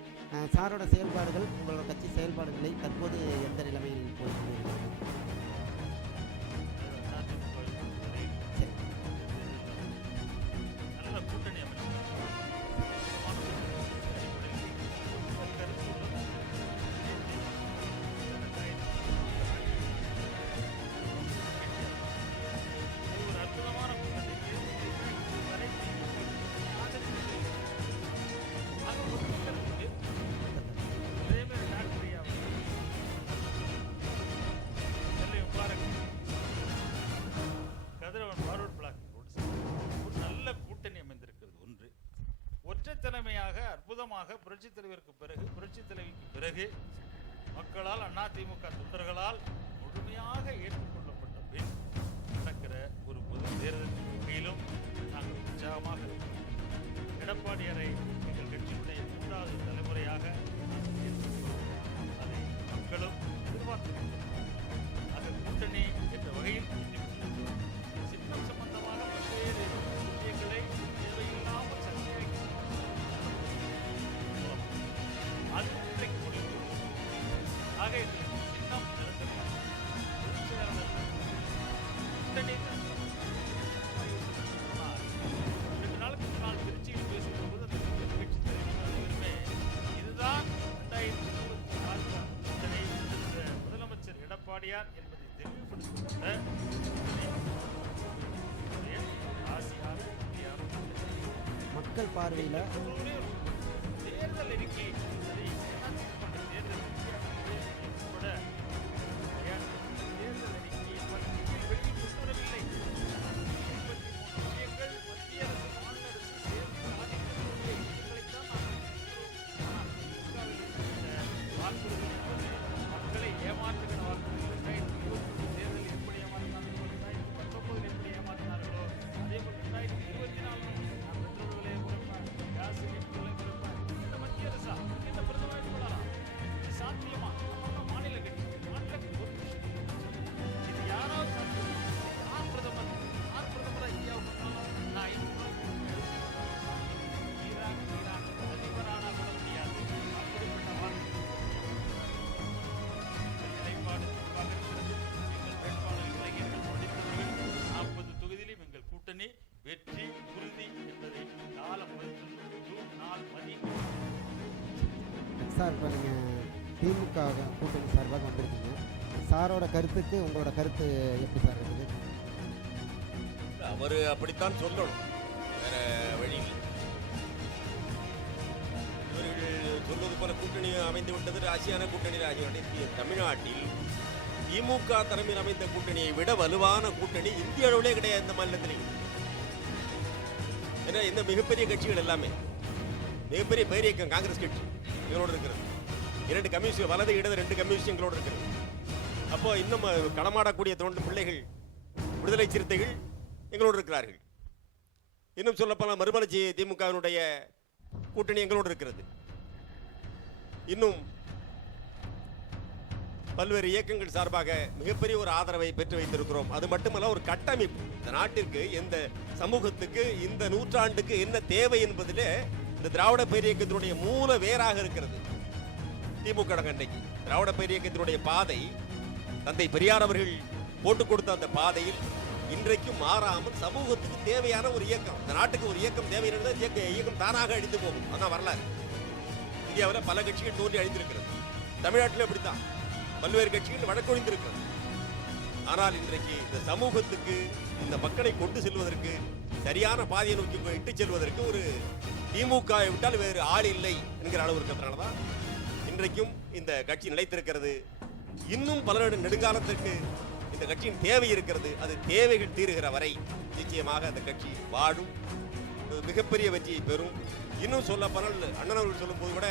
சாரோட செயல்பாடுகள், உங்களோட கட்சி செயல்பாடுகளை தற்போது எந்த நிலைமையில் போயிருக்கு? தலைமையாக அற்புதமாக புரட்சித் தலைவருக்கு பிறகு, புரட்சித் தலைவிக்கு பிறகு மக்களால், அதிமுக தொண்டர்களால் முழுமையாக ஏற்றுக்கொள்ளப்பட்ட பின் நடக்கிற ஒரு பொது தேர்தல் வகையிலும் நாங்கள் உற்சாகமாக இருக்கிறோம். எடப்பாடியாரை எங்கள் கட்சியினுடைய 3வது தலைமுறையாக அதை மக்களும் எதிர்பார்த்திருக்கிறார். ஆக கூட்டணி என்ற வகையில் சின்னம் சம்பந்தமாக பல்வேறு விஷயங்களை தேவையில்லாமல் சர்ச்சையாக்கி அது இன்றைக்கு முடிவு. ஆக சின்னம் கூட்டணி 2 நாளுக்கு முன்னால் திருச்சியில் பேசும்போது அந்த கட்சி தலைவர்கள் அனைவருமே இதுதான் 2024 கூட்டணி என்ற முதலமைச்சர் எடப்பாடியார் என்பதை தெளிவுபடுத்துகின்ற மக்கள் பார்வையில் தேர்தல் அறிக்கை தேர்தல் கூட தேர்தல் அறிக்கையை பற்றி வெளியிட்டு வரவில்லை. 23 விஷயங்கள் மத்திய அரசு, மாநில அரசு சேர்ந்து ஆணையர்களுடைய விஷயங்களைத்தான் நாம் வாக்குறுதி என்பது மக்களை ஏமாற்றுகிற வாக்குறுதி. 2020 தேர்தல் எப்படி ஏமாற்றினார்களோ, 2019 எப்படி ஏமாற்றினார்களோ, அதே போல் 2024 பெட்ரோல்களை குறைப்பார், கேஸ் சிலிண்டர்களை குறைப்பார். இந்த மத்திய அரசா, இந்த பிரதமர் சொல்லலாம், இது சாத்தியமா? மாநில கட்சி, மாநில ஒரு இது யாராவது சாத்தியம்? யார் பிரதமர், யார் பிரதமராக இந்தியாவுக்கு வந்தாலும் நான் 5 ஈரான் அதிபரானா கூட முடியாது. அப்படிப்பட்ட வாக்கு நிலைப்பாடு தெளிவாக இருக்கிறது. எங்கள் வேட்பாளர் இளைஞர்கள் படித்தவர்கள் 40 தொகுதியிலும் எங்கள் கூட்டணி வெற்றி உறுதி என்பதை காலம் நாள் மதி. சார், இப்போ நீங்கள் திமுக கூட்டணி சார்பாக வந்திருக்கீங்க. சாரோட கருத்துக்கு உங்களோட கருத்து எப்படி சார் இருக்குது? அவர் அப்படித்தான் சொல்லணும், வேற வழியில். இவர்கள் சொல்வது போல கூட்டணி அமைந்து விட்டது, ராசியான கூட்டணி. தமிழ்நாட்டில் திமுக தலைமையில் அமைந்த கூட்டணியை விட வலுவான கூட்டணி இந்திய அளவிலே கிடையாது இந்த மாநிலத்திலேயும். ஏன்னா இந்த மிகப்பெரிய கட்சிகள் எல்லாமே, மிகப்பெரிய பேரியக்கம் காங்கிரஸ் கட்சி எங்களோடு இருக்கிறது. 2 கம்யூனிஸ்ட், வலது இடது 2 கம்யூனிஸ்ட் எங்களோடு இருக்கிறது. அப்போ இன்னும் களமாடக்கூடிய தோன்ற பிள்ளைகள், விடுதலை சிறுத்தைகள் எங்களோடு இருக்கிறார்கள். இன்னும் சொல்லப்போனால் மறுமலர்ச்சி திமுகவினுடைய கூட்டணி எங்களோடு இருக்கிறது. இன்னும் பல்வேறு இயக்கங்கள் சார்பாக மிகப்பெரிய ஒரு ஆதரவை பெற்று வைத்திருக்கிறோம். அது மட்டுமல்ல, ஒரு கட்டமைப்பு இந்த நாட்டிற்கு, எந்த சமூகத்துக்கு, இந்த நூற்றாண்டுக்கு என்ன தேவை என்பதிலே இந்த திராவிட பேரியக்கத்தினுடைய மூல வேராக இருக்கிறது திமுக. அன்னைக்கு திராவிட பேரியக்கத்தினுடைய பாதை, தந்தை பெரியார் அவர்கள் போட்டுக் கொடுத்த அந்த பாதையில் இன்றைக்கும் மாறாமல் சமூகத்துக்கு தேவையான ஒரு இயக்கம், இந்த நாட்டுக்கு ஒரு இயக்கம் தேவை என்றால் இயக்கம் தானாக அழிந்து போகும். அதான் வரலாறு. இந்தியாவில் பல கட்சிகள் தோன்றி அழிந்திருக்கிறது. தமிழ்நாட்டில் அப்படித்தான் பல்வேறு கட்சிகள் வழக்கொழிந்திருக்கிறது. ஆனால் இன்றைக்கு இந்த சமூகத்துக்கு இந்த மக்களை கொண்டு செல்வதற்கு சரியான பாதையை நோக்கி இட்டு செல்வதற்கு ஒரு திமுக விட்டால் வேறு ஆள் இல்லை என்கிற அளவு இருக்கிறதுனால தான் இன்றைக்கும் இந்த கட்சி நிலைத்திருக்கிறது. இன்னும் பல நெடுங்காலத்திற்கு இந்த கட்சியின் தேவை இருக்கிறது. அது தேவைகள் தீருகிற வரை நிச்சயமாக அந்த கட்சி வாழும், மிகப்பெரிய வெற்றியை பெறும். இன்னும் சொல்ல போனால் அண்ணன் அவர்கள் சொல்லும் போது கூட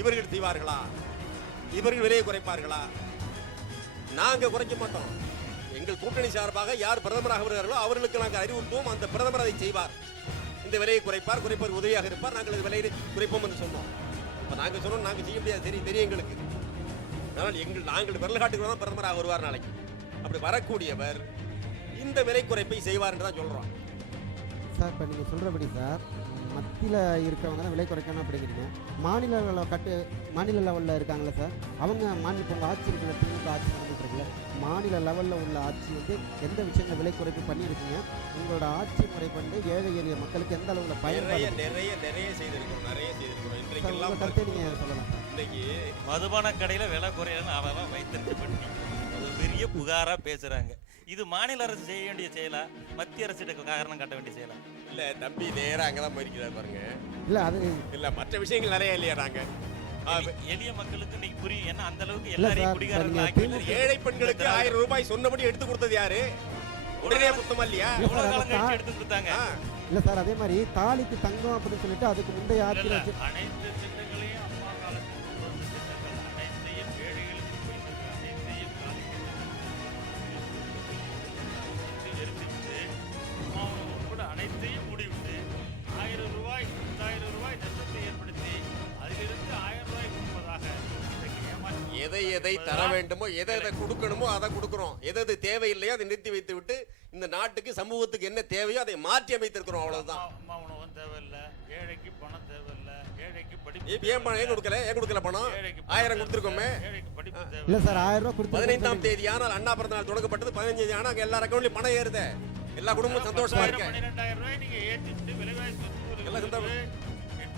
இவர்கள் செய்வார்களா, இவர்கள் விலையை குறைப்பார்களா? நாங்க குறைக்க மாட்டோம். எங்கள் கூட்டணி சார்பாக யார் பிரதமராக வருகிறார்களோ அவர்களுக்கு நாங்கள் அறிவுறுத்துவோம். அந்த பிரதமர் அதை செய்வார். இந்த விலையை குறைப்பார், குறைப்பதற்கு உதவியாக இருப்பார். நாங்கள் இந்த விலையை குறைப்போம் என்று சொன்னோம். இப்போ நாங்கள் சொன்னோம், நாங்கள் செய்ய முடியாது, தெரியும் எங்களுக்கு. ஆனால் நாங்கள் விரல் காட்டுகிறோம் தான் பிரதமராக வருவார் நாளைக்கு. அப்படி வரக்கூடியவர் இந்த விலை குறைப்பை செய்வார் என்று தான் சொல்றோம். சார் இப்போ நீங்கள் சொல்கிறபடி சார் மத்தியில் இருக்கிறவங்க தான் விலை குறைக்கணும் அப்படிங்கிறீங்க. மாநில லெவலில் இருக்காங்களே சார், அவங்க இப்போ உங்கள் ஆட்சி இருக்கிற திமுக ஆட்சி பண்ணிட்டு இருக்குல்ல, மாநில லெவலில் உள்ள ஆட்சி வந்து எந்த விஷயங்கள் விலை குறைப்பு பண்ணியிருக்கீங்க? உங்களோட ஆட்சி முறை பண்ணி ஏழை எளிய மக்களுக்கு எந்த அளவில் நிறைய செய்திருக்கிறோம். இன்றைக்கெல்லாம் கருத்தை நீங்கள் சொல்லலாம். இன்னைக்கு மதுபான கடையில் விலை குறையலன்னு அவன் வைத்திருக்கப்பட்டு அது பெரிய புகாராக பேசுகிறாங்க. இது மாநில அரசு செய்ய வேண்டிய செயலா, மத்திய அரசு காரணம் காட்ட வேண்டிய செயலா? இல்ல தம்பி நேரா அங்கதான் போயிருக்கிறார் பாருங்க. இல்ல அது இல்ல மற்ற விஷயங்கள் நிறைய இல்லையா? நாங்க எளிய மக்களுக்கு இன்னைக்கு புரியும். ஏன்னா அந்த அளவுக்கு எல்லாரையும் குடிகாரர்கள் ஏழை பெண்களுக்கு 1000 ரூபாய் சொன்னபடி எடுத்து கொடுத்தது யாரு? உடனே குத்தமா இல்லையா? எவ்வளவு காலம் கழிச்சு எடுத்து கொடுத்தாங்க? இல்ல சார், அதே மாதிரி தாலிக்கு தங்கம் அப்படின்னு சொல்லிட்டு அதுக்கு முந்தைய ஆட்சி அனைத்து திட்டங்களையும் அம்மா காலத்தில் கொண்டு வந்த திட்டங்கள் அனைத்தையும் ஏழைகளுக்கு போயிருக்கு. அனைத்தையும் எரித்துவிட்டு அம்மாவும் உட்பட அனைத்தையும் மூடிவிட்டு 1000 ரூபாய் 10,000 ரூபாய் நஷ்டத்தை ஏற்படுத்தி அதிலிருந்து 1000 ரூபாய் கொடுப்பதாக எதை தர வேண்டுமோ, எதை கொடுக்கணுமோ அதை கொடுக்கிறோம். எது தேவையில்லையோ அதை நிறுத்தி வைத்து விட்டு இந்த நாட்டுக்கு சமூகத்துக்கு என்ன தேவையோ அதை மாற்றி அமைத்திருக்கிறோம். அவ்வளவுதான். அம்மா உணவும் தேவையில்லை, ஏழைக்கு பணம் தேவையில்லை, ஏழைக்கு படிப்பு ஏன் பணம் ஏன் கொடுக்கல பணம்? 1000 கொடுத்துருக்கோமே. ஏழைக்கு படிப்பு தேவை இல்ல சார், 1000 ரூபாய் கொடுத்து 15ஆம் தேதி ஆனால் அண்ணா பிறந்த நாள் தொடங்கப்பட்டது. 15 தேதி ஆனால் எல்லா அக்கௌண்ட்லயும் பணம் ஏறுது. எல்லா குடும்பமும் சந்தோஷமா இருக்கு. 12,000 ரூபாய் நீங்க ஏற்றிட்டு விலைவாசி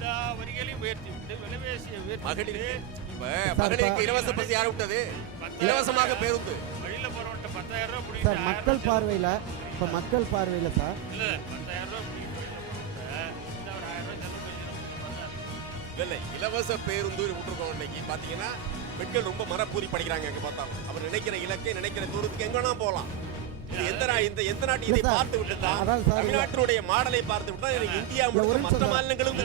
எல்லா வரிகளையும் உயர்த்தி விட்டு விலைவாசியை உயர்த்தி மகளிருக்கு இலவச பஸ் யார் விட்டது? இலவசமாக பேருந்து வழியில போறவன்ட்ட 10,000 ரூபாய் பிடிக்கும் சார். மக்கள் பார்வையில இப்ப மக்கள் பார்வையில சார் இல்ல 10,000 ரூபாய் பிடிக்கும். இந்த ஒரு 1000 ரூபாய் செலவு இல்ல இலவச பேருந்து விட்டுருக்கோம். இன்னைக்கு பாத்தீங்கன்னா பெண்கள் ரொம்ப மரப்பூரி படிக்கிறாங்க. எங்க பார்த்தாலும் அவர் நினைக்கிற இலக்கை நினைக்கிற தூரத்துக்கு எங்க வேணா போகலாம். எந்த நாட்டு இதை பார்த்து விட்டுதா? தமிழ்நாட்டினுடைய மாடலை பார்த்து விட்டா இந்தியா முழுக்க மற்ற மாநிலங்களும்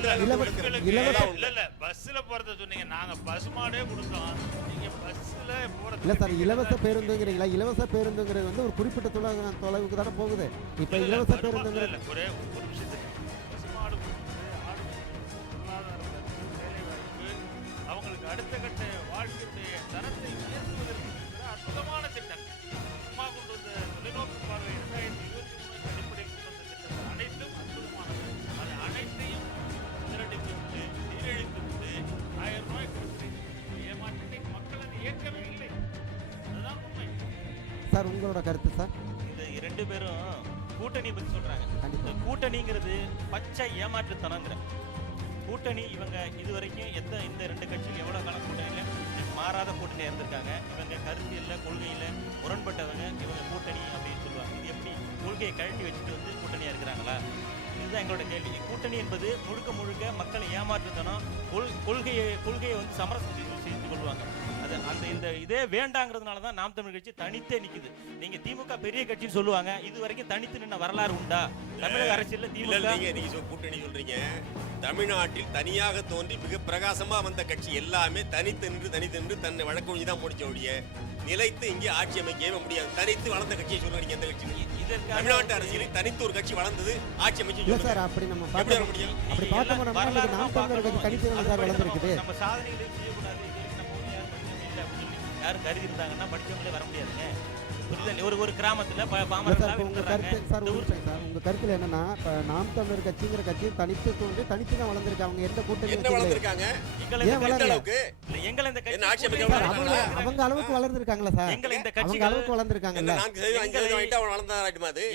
இல்ல பஸ்ல போறத சொன்னீங்க. நாங்க பஸ் மாடே கொடுத்தோம். நீங்க பஸ்ல போறது இல்ல சார், இலவச பேருந்துங்கிறீங்களா? இலவச பேருந்துங்கிறது வந்து ஒரு குறிப்பிட்ட தொலைவுக்கு தானே போகுது. இப்ப இலவச பேருந்துங்கிறது ஒரே ஒரு விஷயத்துக்கு பஸ் மாடு ஆடு பொருளாதார வேலை வாய்ப்பு அவங்களுக்கு அடுத்த கட்ட வாழ்க்கையுடைய தரத்தை உயர்த்துவதற்கு அற்புதமான திட்டம். அம்மா கொண்டு வந்த தொலைநோக்கு பார்வை 2023 அடிப்படை கொண்டு வந்த திட்டங்கள் அனைத்தும் அற்புதமானது. அது அனைத்தையும் திரட்டி விட்டு சீரழித்து விட்டு 1000 ரூபாய் கொடுத்து ஏமாற்றத்தை மக்கள் அது ஏற்கவே இல்லை. அதுதான் உண்மை. சார் உங்களோட கருத்து சார்? இந்த 2 பேரும் கூட்டணி பத்தி சொல்றாங்க. இந்த கூட்டணிங்கிறது பச்சை ஏமாற்றுத்தனங்கிற கூட்டணி. இவங்க இதுவரைக்கும் இந்த 2 கட்சிகள் எவ்வளவு காலம் கூட்டணியில மாறாத கூட்டணியா இருந்திருக்காங்க. இவங்க கருத்தியல்ல கொள்கையில முரண்பட்டவங்க. இவங்க கூட்டணி அப்படின்னு சொல்லுவாங்க. இது எப்படி கொள்கையை கழட்டி வச்சுட்டு வந்து கூட்டணியா இருக்கிறாங்களா? இதுதான் எங்களோட கேள்வி. கூட்டணி என்பது முழுக்க மக்களை ஏமாற்றுத்தனம். கொள்கையை வந்து சமரசம் செய்து கொள்வாங்க. அது அந்த இதே வேண்டாங்கிறதுனால தான் நாம் தமிழ் கட்சி தனித்தே நிக்குது. நீங்க திமுக பெரிய கட்சின்னு சொல்லுவாங்க. இது வரைக்கும் தனித்து நின்ன வரலாறு உண்டா தமிழக அரசியல்ல? திமுக நீங்க கூட்டணி சொல்றீங்க. தமிழ்நாட்டில் தனியாக தோன்றி மிக பிரகாசமா வந்த கட்சி எல்லாமே தனித்து நின்று தன்னை வழக்கொழி தான் முடிச்ச ஒழிய நிலைத்து இங்கே ஆட்சி அமைக்கவே முடியாது. தனித்து வளர்ந்த கட்சியை சொல்றீங்க. எந்த கட்சி? தமிழ்நாட்டு அரசியலில் தனித்து ஒரு கட்சி வளர்ந்தது, ஆட்சி அமைச்சு சார். அப்படி நம்ம பார்க்க முடியும். அப்படி பார்க்க முடியாது. நாம் தமிழர் கட்சி தனித்து சார் வளர்ந்துருக்குது. நம்ம சாதனைகளை செய்யக்கூடாது. நம்ம யாரும் கருதி இருந்தாங்கன்னா படிச்சவங்களே வர முடியாதுங்க. புரியுதா? ஒரு கிராமத்துல இல்ல சார், பாமரர்களாக இப்ப உங்க இருந்துறாங்க. கருத்து சார், இந்த ஒரு ஊர் நிமிஷம் சார், உங்க கருத்துல என்னன்னா, இப்ப நாம் தமிழர் கட்சிங்கிற கட்சி தனித்து தோன்றி தனித்து தான் வளர்ந்துருக்கு. அவங்க எந்த கூட்டணி என்ன வளர்ந்துருக்காங்க? எங்களை ஏன் இந்த வளரல? எந்த அளவுக்கு? இல்ல, எங்களை இந்த கட்சி என்ன ஆட்சி அமைக்க கூட்டணி அவங்க வளர்ந்துருக்காங்களா? அவங்க அளவுக்கு வளர்ந்துருக்காங்களா சார்? எங்களை இந்த அவங்க கட்சிகள் அளவுக்கு வளர்ந்துருக்காங்கல்ல? 4% 5% வாங்கிட்டு அவன் வளர்ந்தாராட்டுமா அது?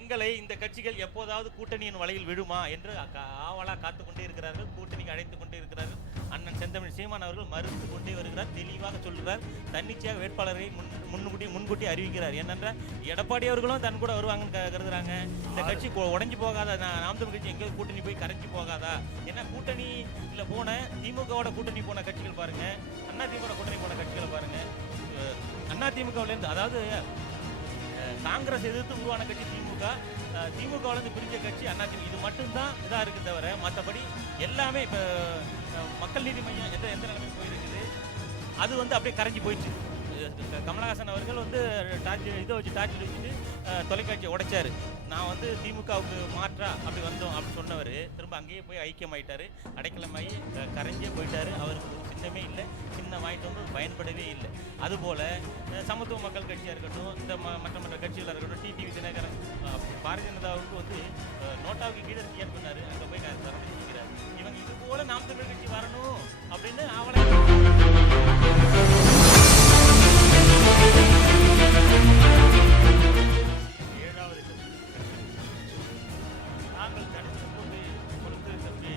எங்களை இந்த கட்சிகள் எப்போதாவது கூட்டணியின் வலையில் விழுமா என்று ஆவலா காத்து கொண்டே இருக்கிறார்கள். கூட்டணிக்கு அழைத்துக் கொண்டே இருக்கிறார்கள். அண்ணன் செந்தமிழ் சீமான் அவர்கள் மறுத்து கொண்டே வருகிறார். தெளிவாக சொல்கிறார். தன்னிச்சையாக வேட்பாளரை முன்கூட்டி அறிவிக்கிறார். என்னென்ற எடப்பாடி அவர்களும் தன் கூட வருவாங்கன்னு கருதுறாங்க. இந்த கட்சி உடைஞ்சு போகாதா? நாம் தமிழ் கட்சி எங்கேயும் கூட்டணி போய் கரைஞ்சி போகாதா? ஏன்னா கூட்டணியில போன திமுகவோட கூட்டணி போன கட்சிகள் பாருங்க, அண்ணா திமுக கூட்டணி போன கட்சிகளை பாருங்க. அண்ணா திமுகவிலேருந்து, அதாவது காங்கிரஸ் எதிர்த்து உருவான கட்சி திமுக, திமுகவிலேருந்து பிரிஞ்ச கட்சி அதிமுக. இது மட்டும்தான் இதாக இருக்குது தவிர மற்றபடி எல்லாமே இப்போ மக்கள் நீதி மையம் எந்த நிலைமை போயிருக்குது, அது அப்படியே கரைஞ்சி போயிடுச்சு. கமலஹாசன் அவர்கள் இதை வச்சு டார்ச் வச்சுட்டு தொலைக்காட்சியை உடைச்சாரு. நான் திமுகவுக்கு மாற்றா அப்படி வந்தோம் அப்படின்னு சொன்னவர் திரும்ப அங்கேயே போய் ஐக்கியமாயிட்டாரு. அடைக்கலமாயி கரைஞ்சே போயிட்டாரு. அவருக்கு ஒரு சின்னமே இல்லை. சின்னம் வாங்கிட்டு பயன்படவே இல்லை. அதுபோல் சமத்துவ மக்கள் கட்சியாக இருக்கட்டும், இந்த மற்ற கட்சிகளாக இருக்கட்டும், டிடிவி தினகரன் பாரதிய ஜனதாவுக்கு நோட்டாவுக்கு கீழே தயார் பண்ணார். அங்கே போய் தரணிக்கிறார். இவங்க இது போல் நாம் தமிழ் கட்சி வரணும் அப்படின்னு அவளை நாங்கள் தடுத்து கொண்டு கொடுத்து தம்பி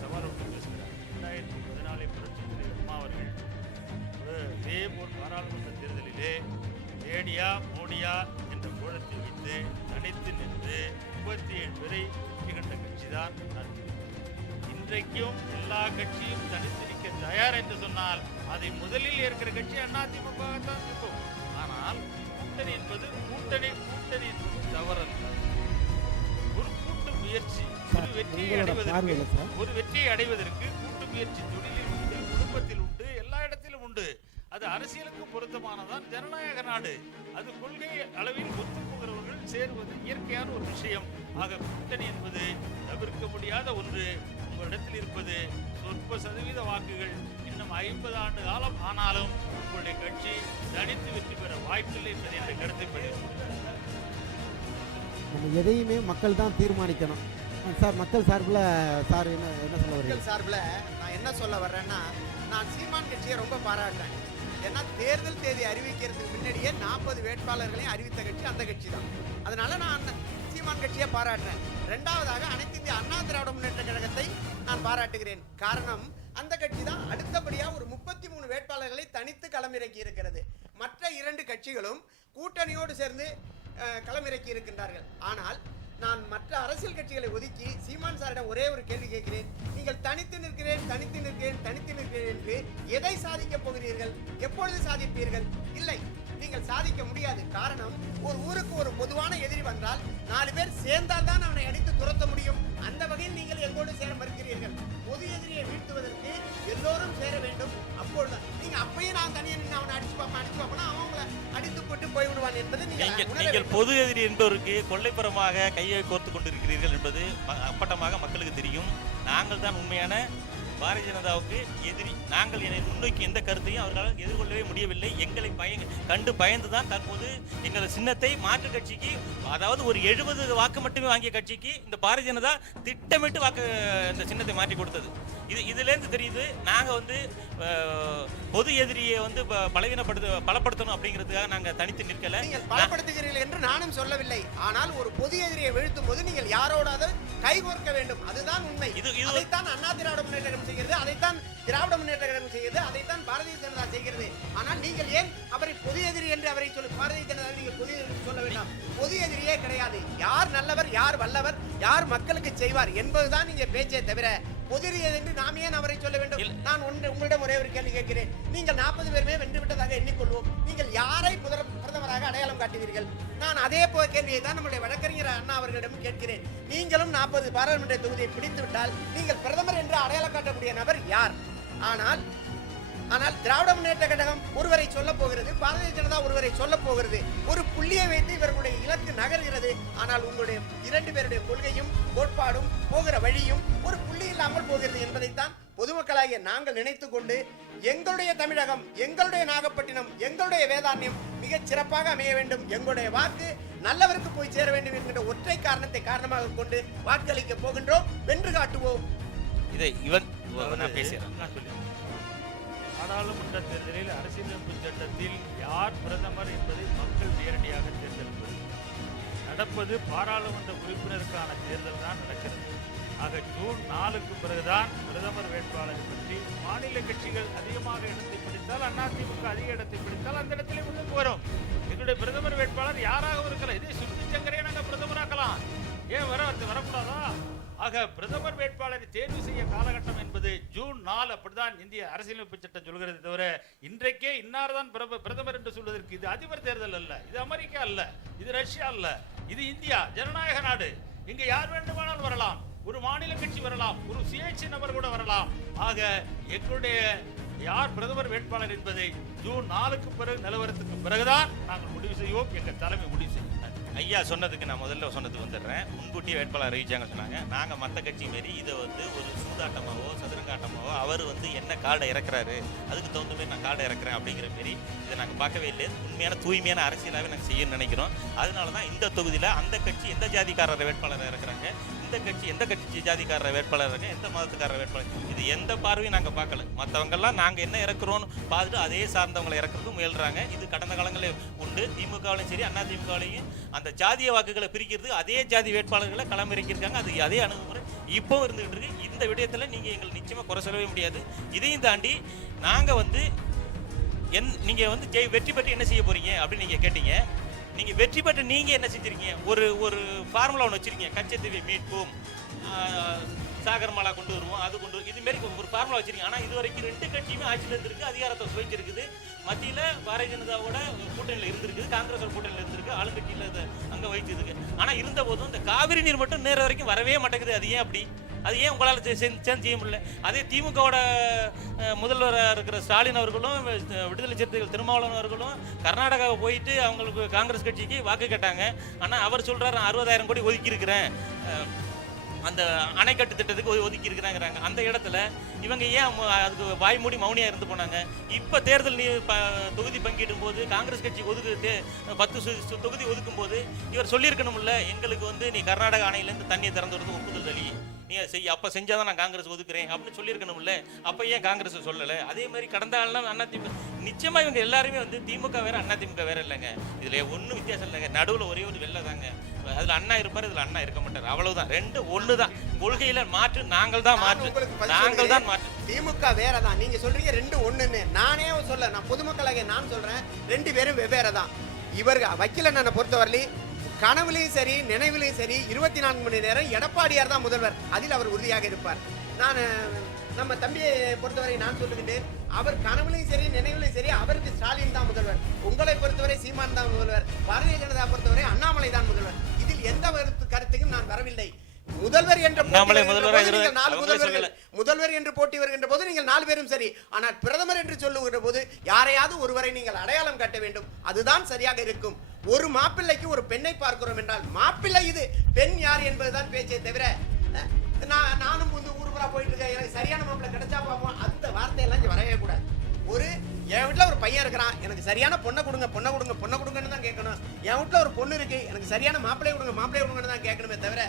சவாலோடு பேசுகிறார். 2014 புரட்சி தலைவர் அம்மா அவர்கள் இதேபோல் பாராளுமன்ற தேர்தலிலே ஏடியா மோடியா என்ற கோலத்தை வைத்து தனித்து நின்று 37 பேரை வெற்றி கண்ட கட்சிதான் அதிமுக. இன்றைக்கும் எல்லா கட்சியும் தனித்து நிற்க தயார் என்று சொன்னால் அதை முதலில் இருக்கிற கட்சி அதிமுக தான் இருக்கும். ஆனால் கூட்டணி என்பது கூட்டணி என்பது தவறல்ல. ஒரு கூட்டு முயற்சி, ஒரு வெற்றியை அடைவதற்கு கூட்டு முயற்சி தொழிலில் உண்டு, குடும்பத்தில் உண்டு, எல்லா இடத்திலும் உண்டு. அது அரசியலுக்கு பொருத்தமானதான். ஜனநாயக நாடு. அது கொள்கை அளவில் ஒத்துப்போகிறவர்கள் சேருவது இயற்கையான ஒரு விஷயம். ஆக கூட்டணி என்பது தவிர்க்க முடியாத ஒன்று. உங்களிடத்தில் இருப்பது சொற்ப சதவீத வாக்குகள். இன்னும் 50 ஆண்டு காலம் ஆனாலும் உங்களுடைய கட்சி தனித்து வெற்றி பெற வாய்ப்பில்லை என்பதை இந்த கருத்தை பதிவு. நம்ம எதையுமே மக்கள் தான் தீர்மானிக்கணும் சார். மக்கள் சார்பில் சார் என்ன சொல்ல வரீங்க? மக்கள் சார்பில் நான் என்ன சொல்ல வர்றேன்னா, நான் சீமான் கட்சியை ரொம்ப பாராட்டுறேன். ஏன்னா தேர்தல் தேதி அறிவிக்கிறதுக்கு முன்னாடியே 40 வேட்பாளர்களையும் அறிவித்த கட்சி அந்த கட்சி தான். அதனால நான் சீமான் கட்சியை பாராட்டுறேன். இரண்டாவதாக அனைத்து இந்திய அண்ணா திராவிட முன்னேற்ற கழகத்தை நான் பாராட்டுகிறேன். காரணம், அந்த கட்சி தான் அடுத்தபடியாக ஒரு 33 வேட்பாளர்களை தனித்து களமிறக்கி இருக்கிறது. மற்ற 2 கட்சிகளும் கூட்டணியோடு சேர்ந்து களமிறக்கி இருக்கின்றார்கள். ஆனால் நான் மற்ற அரசியல் கட்சிகளை ஒதுக்கி சீமான் சாரிடம் ஒரே ஒரு கேள்வி கேட்கிறேன். நீங்கள் தனித்து நிற்கிறேன் என்று எதை சாதிக்க போகிறீர்கள்? எப்பொழுது சாதிப்பீர்கள்? இல்லை, நீங்கள் சாதிக்க முடியாது. காரணம், ஒரு ஊருக்கு ஒரு பொதுவான எதிரி வந்தால் 4 பேர் சேர்ந்தால் தான் அவனை அடித்து துரத்த முடியும். அந்த வகையில் நீங்கள் எங்கோடு சேர மறுக்கிறீர்கள். பொது எதிரியை வீழ்த்துவதற்கு எல்லோரும் சேர வேண்டும். அப்பொழுதுதான் நீங்க அப்பயும் நான் தனியாக நின்று அவனை அடிச்சு பார்ப்பேன் அவங்கள அடித்து போட்டு போய்விடுவான் என்பது நீங்கள் பொது எதிரி என்பவருக்கு கொள்ளைப்புறமாக கையை கோர்த்து கொண்டிருக்கிறீர்கள் என்பது அப்பட்டமாக மக்களுக்கு தெரியும். நாங்கள் தான் உண்மையான பாரதிய ஜனதாவுக்கு எதிரி. நாங்கள் முன்னோக்கி எந்த கருத்தையும் அவர்களால் எதிர்கொள்ளவே முடியவில்லை. எங்களை கண்டு பயந்துதான் தற்போது எங்கள் சின்னத்தை மாற்று கட்சிக்கு, அதாவது ஒரு 70 வாக்கு மட்டுமே வாங்கிய கட்சிக்கு இந்த பாரதிய ஜனதா திட்டமிட்டு இந்த சின்னத்தை மாற்றி கொடுத்தது. இதுலேருந்து தெரியுது நாங்கள் பொது எதிரியை பலப்படுத்தணும் அப்படிங்கிறதுக்காக நாங்கள் தனித்து நிற்கல. நீங்கள் பலப்படுத்துகிறீர்கள் என்று நானும் சொல்லவில்லை. ஆனால் ஒரு பொது எதிரியை வீழ்த்தும் போது நீங்கள் யாரோடாவது கைகோர்க்க வேண்டும். அதுதான் உண்மை. அதைத்தான் அண்ணா திராவிட முன்னேற்ற கழகம் செய்கிறது, அதைத்தான் திராவிட முன்னேற்ற கழகம் செய்கிறது, அதைத்தான் பாரதிய ஜனதா செய்கிறது. ஆனால் நீங்கள் ஏன் அவரை பொது எதிரி என்று அவரை பாரதிய ஜனதா நீங்கள் பொது எதிரி சொல்ல வேண்டாம். பொது எதிரியே கிடையாது. யார் நல்லவர், யார் வல்லவர், யார் மக்களுக்கு செய்வார் என்பதுதான் நீங்க பேச்சே தவிர பொது எதிரி என்று நாம் ஏன் அவரை சொல்ல வேண்டும்? நான் உங்களிடம் ஒரே ஒரு கேள்வி கேட்கிறேன். நீங்கள் 40 பேருமே வென்று விட்டதாக எண்ணிக்கொள்வோம். நீங்கள் யாரை பிரதமராக அடையாளம் காட்டுவீர்கள்? நான் அதே கேள்வியை தான் நம்முடைய வழக்கறிஞர் அண்ணா அவர்களிடம் கேட்கிறேன். நீங்களும் 40 பாராளுமன்ற தொகுதியை பிடித்து விட்டால் நீங்கள் பிரதமர் என்று அடையாளம் காட்டக்கூடிய நபர் யார்? ஆனால் திராவிட முன்னேற்ற கழகம் ஒருவரை சொல்ல போகிறது, பாரதிய ஜனதா ஒருவரை சொல்ல போகிறது. ஒரு புள்ளியை வைத்து இவர்களுடைய இலக்கு நகர்கிறது. ஆனால் உங்களுடைய 2 பேருடைய கொள்கையும் கோட்பாடும் போகிற வழியும் ஒரு புள்ளி இல்லாமல் போகிறது என்பதைத்தான் பொதுமக்களாகிய நாங்கள் நினைத்து கொண்டு எங்களுடைய தமிழகம், எங்களுடைய நாகப்பட்டினம், எங்களுடைய வேதாரண்யம் மிகச் சிறப்பாக அமைய வேண்டும், எங்களுடைய வாக்கு நல்லவருக்கு போய் சேர வேண்டும் என்கின்ற ஒற்றை காரணத்தை காரணமாக கொண்டு வாக்களிக்க போகின்றோம். வென்று காட்டுவோம். இதை இவன் நான் பேசுகிறேன். நாடாளுமன்ற தேர்தலில் அரசியலமைப்பு சட்டத்தில் யார் பிரதமர் என்பதை மக்கள் நேரடியாக தேர்ந்தெடுப்பது. நடப்பது பாராளுமன்ற உறுப்பினருக்கான தேர்தல் தான் நடக்கிறது. ஆக ஜூன் 4க்கு பிறகுதான் பிரதமர் வேட்பாளரை பற்றி மாநில கட்சிகள் அதிகமாக இடத்தை பிடித்தால், அதிமுக அதிக இடத்தை பிடித்தால் அந்த இடத்திலே முன்னுக்கு வரும். எங்களுடைய பிரதமர் வேட்பாளர் யாராக இருக்கலாம், இதே சுருதி சங்கரே நாங்கள் பிரதமராக்கலாம், ஏன் வரக்கூடாதா? ஆக பிரதமர் வேட்பாளரை தேர்வு செய்ய காலகட்டம் என்பது ஜூன் 4. அப்படிதான் இந்திய அரசியலமைப்பு சட்டம் சொல்கிறது. தவிர இன்றைக்கே இன்னார்தான் பிரதமர் என்று சொல்வதற்கு இது அதிபர் தேர்தல் அல்ல, இது அமெரிக்கா அல்ல, இது ரஷ்யா அல்ல, இது இந்தியா, ஜனநாயக நாடு. இங்க யார் வேண்டுமானாலும் வரலாம், ஒரு மாநில கட்சி வரலாம், ஒரு சுயேட்சை நபர் கூட வரலாம். ஆக எங்களுடைய யார் பிரதமர் வேட்பாளர் என்பதை ஜூன் 4க்கு பிறகு நிலவரத்துக்கு பிறகுதான் நாங்கள் முடிவு செய்வோம், எங்கள் தலைமை முடிவு செய்யும். ஐயா சொன்னதுக்கு நான் முதல்ல சொன்னதுக்கு வந்துடுறேன். முன்கூட்டியே வேட்பாளர் அறிவிச்சாங்க சொன்னாங்க. நாங்கள் மற்ற கட்சி மாரி இதை ஒரு சூதாட்டமாவோ சதுரங்காட்டமாவோ அவர் என்ன கார்டை இறக்குறாரு அதுக்கு தகுந்த மாதிரி நான் கார்டை இறக்குறேன் அப்படிங்கிற மாரி இதை நாங்கள் பார்க்கவே இல்லை. உண்மையான தூய்மையான அரசியலாகவே நாங்கள் செய்யணும்னு நினைக்கிறோம். அதனால தான் இந்த தொகுதியில் அந்த கட்சி எந்த ஜாதிக்காரரை வேட்பாளரை இறக்குறாங்க, இந்த கட்சி எந்த கட்சி ஜாதிக்காரர் வேட்பாளர் இருக்காங்க, எந்த மதத்துக்காரர் வேட்பாளர், இது எந்த பார்வையும் நாங்கள் பார்க்கல. மற்றவங்கெல்லாம் நாங்கள் என்ன இறக்குறோன்னு பார்த்துட்டு அதே சார்ந்தவங்களை இறக்குறதுக்கு முயல்றாங்க. இது கடந்த காலங்களில் உண்டு. திமுகவிலையும் சரி அதிமுகவிலையும் அந்த ஜாதிய வாக்குகளை பிரிக்கிறது அதே ஜாதி வேட்பாளர்களை களமிறக்கியிருக்காங்க. அது அதே அணுகுமுறை இப்போ இருந்துகிட்டு இருக்கு. இந்த விடயத்தில் நீங்கள் எங்களை நிச்சயமாக குறை சொல்லவே முடியாது. இதையும் தாண்டி நாங்கள் நீங்கள் வெற்றி பெற்று என்ன செய்ய போறீங்க அப்படின்னு நீங்கள் கேட்டீங்க. நீங்கள் வெற்றி பெற்று நீங்கள் என்ன செஞ்சுருக்கீங்க, ஒரு ஃபார்முலா ஒன்று வச்சுருக்கீங்க. கச்சத்தீவை மீட்போம், சாகர்மாலா கொண்டு வருவோம், அது கொண்டு வரும், இதுமாரி ஒரு ஃபார்முலா வச்சுருக்கீங்க. ஆனால் இது வரைக்கும் 2 கட்சியுமே ஆட்சியில் இருந்திருக்கு, அதிகாரத்தை சுவைச்சிருக்குது. மத்தியில் பாரதிய ஜனதாவோட கூட்டணியில் இருந்திருக்குது, காங்கிரஸோட கூட்டணியில் இருந்திருக்கு, ஆளுங்கட்சியில் இதை அங்கே வைச்சிருக்கு. ஆனால் இருந்த போதும் இந்த காவிரி நீர் மட்டும் நேர வரைக்கும் வரவே மாட்டேங்குது. அது ஏன் அப்படி? அது ஏன் உங்களால் சேர்ந்து செய்ய முடியல? அதே திமுகவோட முதல்வராக இருக்கிற ஸ்டாலின் அவர்களும் விடுதலை சிறுத்தைகள் திருமாவளவன் அவர்களும் கர்நாடகாவை போயிட்டு அவங்களுக்கு காங்கிரஸ் கட்சிக்கு வாக்கு கேட்டாங்க. ஆனால் அவர் சொல்கிறார் 60,000 கோடி ஒதுக்கியிருக்கிறேன், அந்த அணைக்கட்டு திட்டத்துக்கு ஒதுக்கி இருக்கிறாங்கிறாங்க. அந்த இடத்துல இவங்க ஏன் அதுக்கு வாய்மூடி மௌனியாக இருந்து போனாங்க? இப்போ தேர்தல் தொகுதி பங்கிடும் போது காங்கிரஸ் கட்சி 10 தொகுதி ஒதுக்கும் போது இவர் சொல்லியிருக்கணும்ல, எங்களுக்கு நீ கர்நாடக அணையிலேருந்து தண்ணியை திறந்து விடுறது ஒப்புதல் தள்ளி நீ செய்ய, அப்போ செஞ்சாதான் நான் காங்கிரஸ் ஒதுக்குறேன் அப்படின்னு சொல்லியிருக்கணும்ல. அப்போ ஏன் காங்கிரஸ் சொல்லலை? அதே மாதிரி கடந்த காலம் அதிமுக நிச்சயமாக இவங்க எல்லாருமே திமுக வேற அதிமுக வேற இல்லைங்க. இதில் ஒன்றும் வித்தியாசம் இல்லைங்க. நடுவில் ஒரே ஒரு வெள்ளை தாங்க. அதில் அண்ணா இருப்பார், இதில் அண்ணா இருக்க மாட்டார். அவ்வளவுதான். 2 ஒன்று தான். கொள்கையில மாற்று நாங்கள் தான் மாற்று. திமுக வேற தான். நீங்க சொல்றீங்க 2 ஒண்ணுன்னு. நானே சொல்ல, நான் பொதுமக்களாக நான் சொல்றேன் 2 பேரும் வெவ்வேறு தான். இவர் வக்கீல் அண்ணனை பொறுத்தவரை கனவுலையும் சரி நினைவிலையும் சரி 24 மணி நேரம் எடப்பாடியார் தான் முதல்வர். அதில் அவர் உறுதியாக இருப்பார். நான் நம்ம தம்பியை பொறுத்தவரை நான் சொல்லுகின்றேன், அவர் கனவுலையும் சரி நினைவுலையும் சரி அவருக்கு ஸ்டாலின் தான் முதல்வர். உங்களை பொறுத்தவரை சீமான் தான் முதல்வர். பாரதிய ஜனதா பொறுத்தவரை அண்ணாமலை தான் முதல்வர். இதில் எந்த கருத்துக்கும் நான் வரவில்லை. முதல்வர் என்ற முதல்வர் என்று போட்டி வருகின்ற போது நீங்கள் 4 பேரும் சரி. ஆனால் பிரதமர் என்று சொல்லுகின்ற போது யாரையாவது ஒருவரை நீங்கள் அடையாளம் காட்ட வேண்டும். அதுதான் சரியாக இருக்கும். ஒரு மாப்பிள்ளைக்கு ஒரு பெண்ணை பார்க்கிறோம் என்றால் மாப்பிள்ளை இது, பெண் யார் என்பதுதான் பேச்சே தவிர நானும் ஊருக்குறா போயிட்டு இருக்கேன், எனக்கு சரியான மாப்பிள்ளை கிடைச்சா பார்ப்போம், அந்த வார்த்தையெல்லாம் இங்கே வரவே கூடாது. என் வீட்டில் ஒரு பையன் இருக்கிறான், எனக்கு சரியான பொண்ணை கொடுங்க பொண்ணை கொடுங்க பொண்ணை கொடுங்கன்னு தான் கேட்கணும். என் வீட்டில் ஒரு பொண்ணு இருக்கு, எனக்கு சரியான மாப்பிள்ளையை கொடுங்க மாப்பிள்ளையை கொடுங்கன்னு தான் கேட்கணுமே தவிர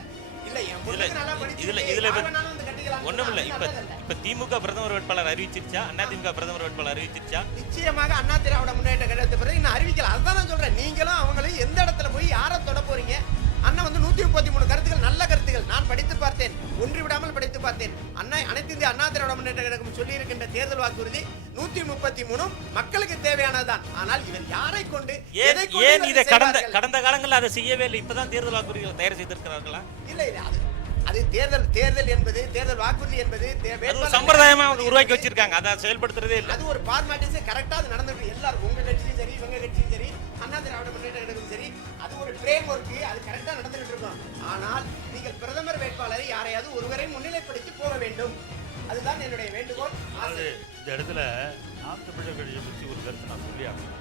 ஒண்ணும் இல்ல. இப்ப திமுக பிரதமர் வேட்பாளர் அறிவிச்சிருச்சா, அதிமுக பிரதமர் வேட்பாளர் அறிவிச்சிருச்சா? நிச்சயமாக அண்ணா திராவிட முன்னேற்ற கழகத்தை பிறகு இன்னும் அறிவிக்கல. அதுதான் நான் சொல்றேன். நீங்களும் அவங்களும் எந்த இடத்துல போய் யாரை தொட போறீங்க? அண்ணா 133 கருத்துக்கள், நல்ல கருத்துக்கள். நான் படித்து பார்த்தேன், ஒன்றி விடாமல் படித்து பார்த்தேன். அனைத்து இந்திய அண்ணா திராவிட முன்னேற்ற கழகம் சொல்லி இருக்கின்ற தேர்தல் வாக்குறுதி 133 மக்களுக்கு தேவையானதுதான். ஆனால் இவர் யாரை கொண்டு ஏன் இதை கடந்த காலங்களில் அதை செய்யவே இல்லை? இப்பதான் தேர்தல் வாக்குறுதிகளை தயார் செய்திருக்கிறார்களா? இல்ல அது தேர்தல் என்பது, தேர்தல் வாக்குறுதி என்பது சம்பிரதாயமா அவங்க உருவாக்கி வச்சிருக்காங்க. அதை செயல்படுத்துறதே இல்லை. அது ஒரு ஃபார்மாலிட்டிஸ். கரெக்டா அது நடந்துட்டு எல்லாரும், உங்க கட்சியும் சரி இவங்க கட்சியும் சரி அண்ணா திராவிட முன்னேற்ற கழகம் சரி, அது ஒரு ஃப்ரேம் ஒர்க், அது கரெக்டா நடந்துட்டு இருக்கும். ஆனால் நீங்கள் பிரதமர் வேட்பாளரை யாரையாவது ஒருவரை முன்னிலைப்படுத்தி போக வேண்டும். அதுதான் என்னுடைய வேண்டுகோள். இந்த இடத்துல நாம் தமிழர் கட்சியை பற்றி ஒரு கருத்து நான் சொல்லி ஆகணும்.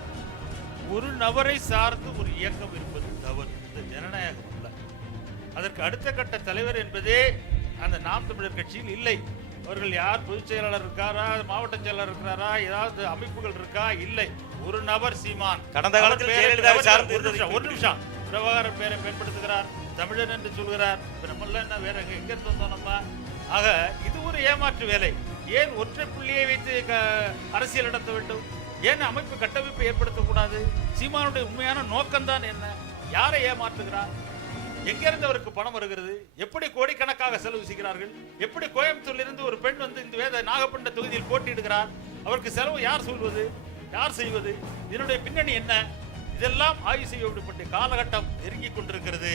ஒரு நபரை சார்ந்து ஒரு இயக்கம் இருப்பது தவறு. இந்த ஜனநாயகம் அல்ல. அதற்கு அடுத்த கட்ட தலைவர் என்பதே அந்த நாம் தமிழர் கட்சியில் இல்லை. அவர்கள் யார் பொதுச் செயலாளர் இருக்காரா, மாவட்ட செயலாளர் இருக்கிறாரா, ஏதாவது அமைப்புகள் இருக்கா? இல்லை. ஒரு நபர் சீமான். கடந்த காலத்தில் ஜெயலலிதாவை சார்ந்து ஒரு நிமிஷம் பிரபாகரன் பேரை பயன்படுத்துகிறார், தமிழன் என்று சொல்கிறார். நம்மள என்ன வேற எங்க இருந்து வந்தோம் நம்ம? ஆக இது ஒரு ஏமாற்று வேலை. ஏன் ஒற்றை புள்ளியை வைத்து அரசியல் நடத்த வேண்டும்? ஏன் அமைப்பு கட்டமைப்பை ஏற்படுத்தக்கூடாது? சீமானுடைய உண்மையான நோக்கம்தான் என்ன? யாரை ஏமாற்றுகிறார்? எங்கிருந்து அவருக்கு பணம் வருகிறது? எப்படி கோடிக்கணக்காக செலவு செய்கிறார்கள்? எப்படி கோயம்புத்தூரிலிருந்து ஒரு பெண் வந்து இந்த வேத நாகப்பட்டினம் தொகுதியில் போட்டியிடுகிறார்? அவருக்கு செலவு யார் சொல்வது, யார் செய்வது? இதனுடைய பின்னணி என்ன? இதெல்லாம் ஆய்வு செய்யப்பட்ட காலகட்டம் நெருங்கிக் கொண்டிருக்கிறது.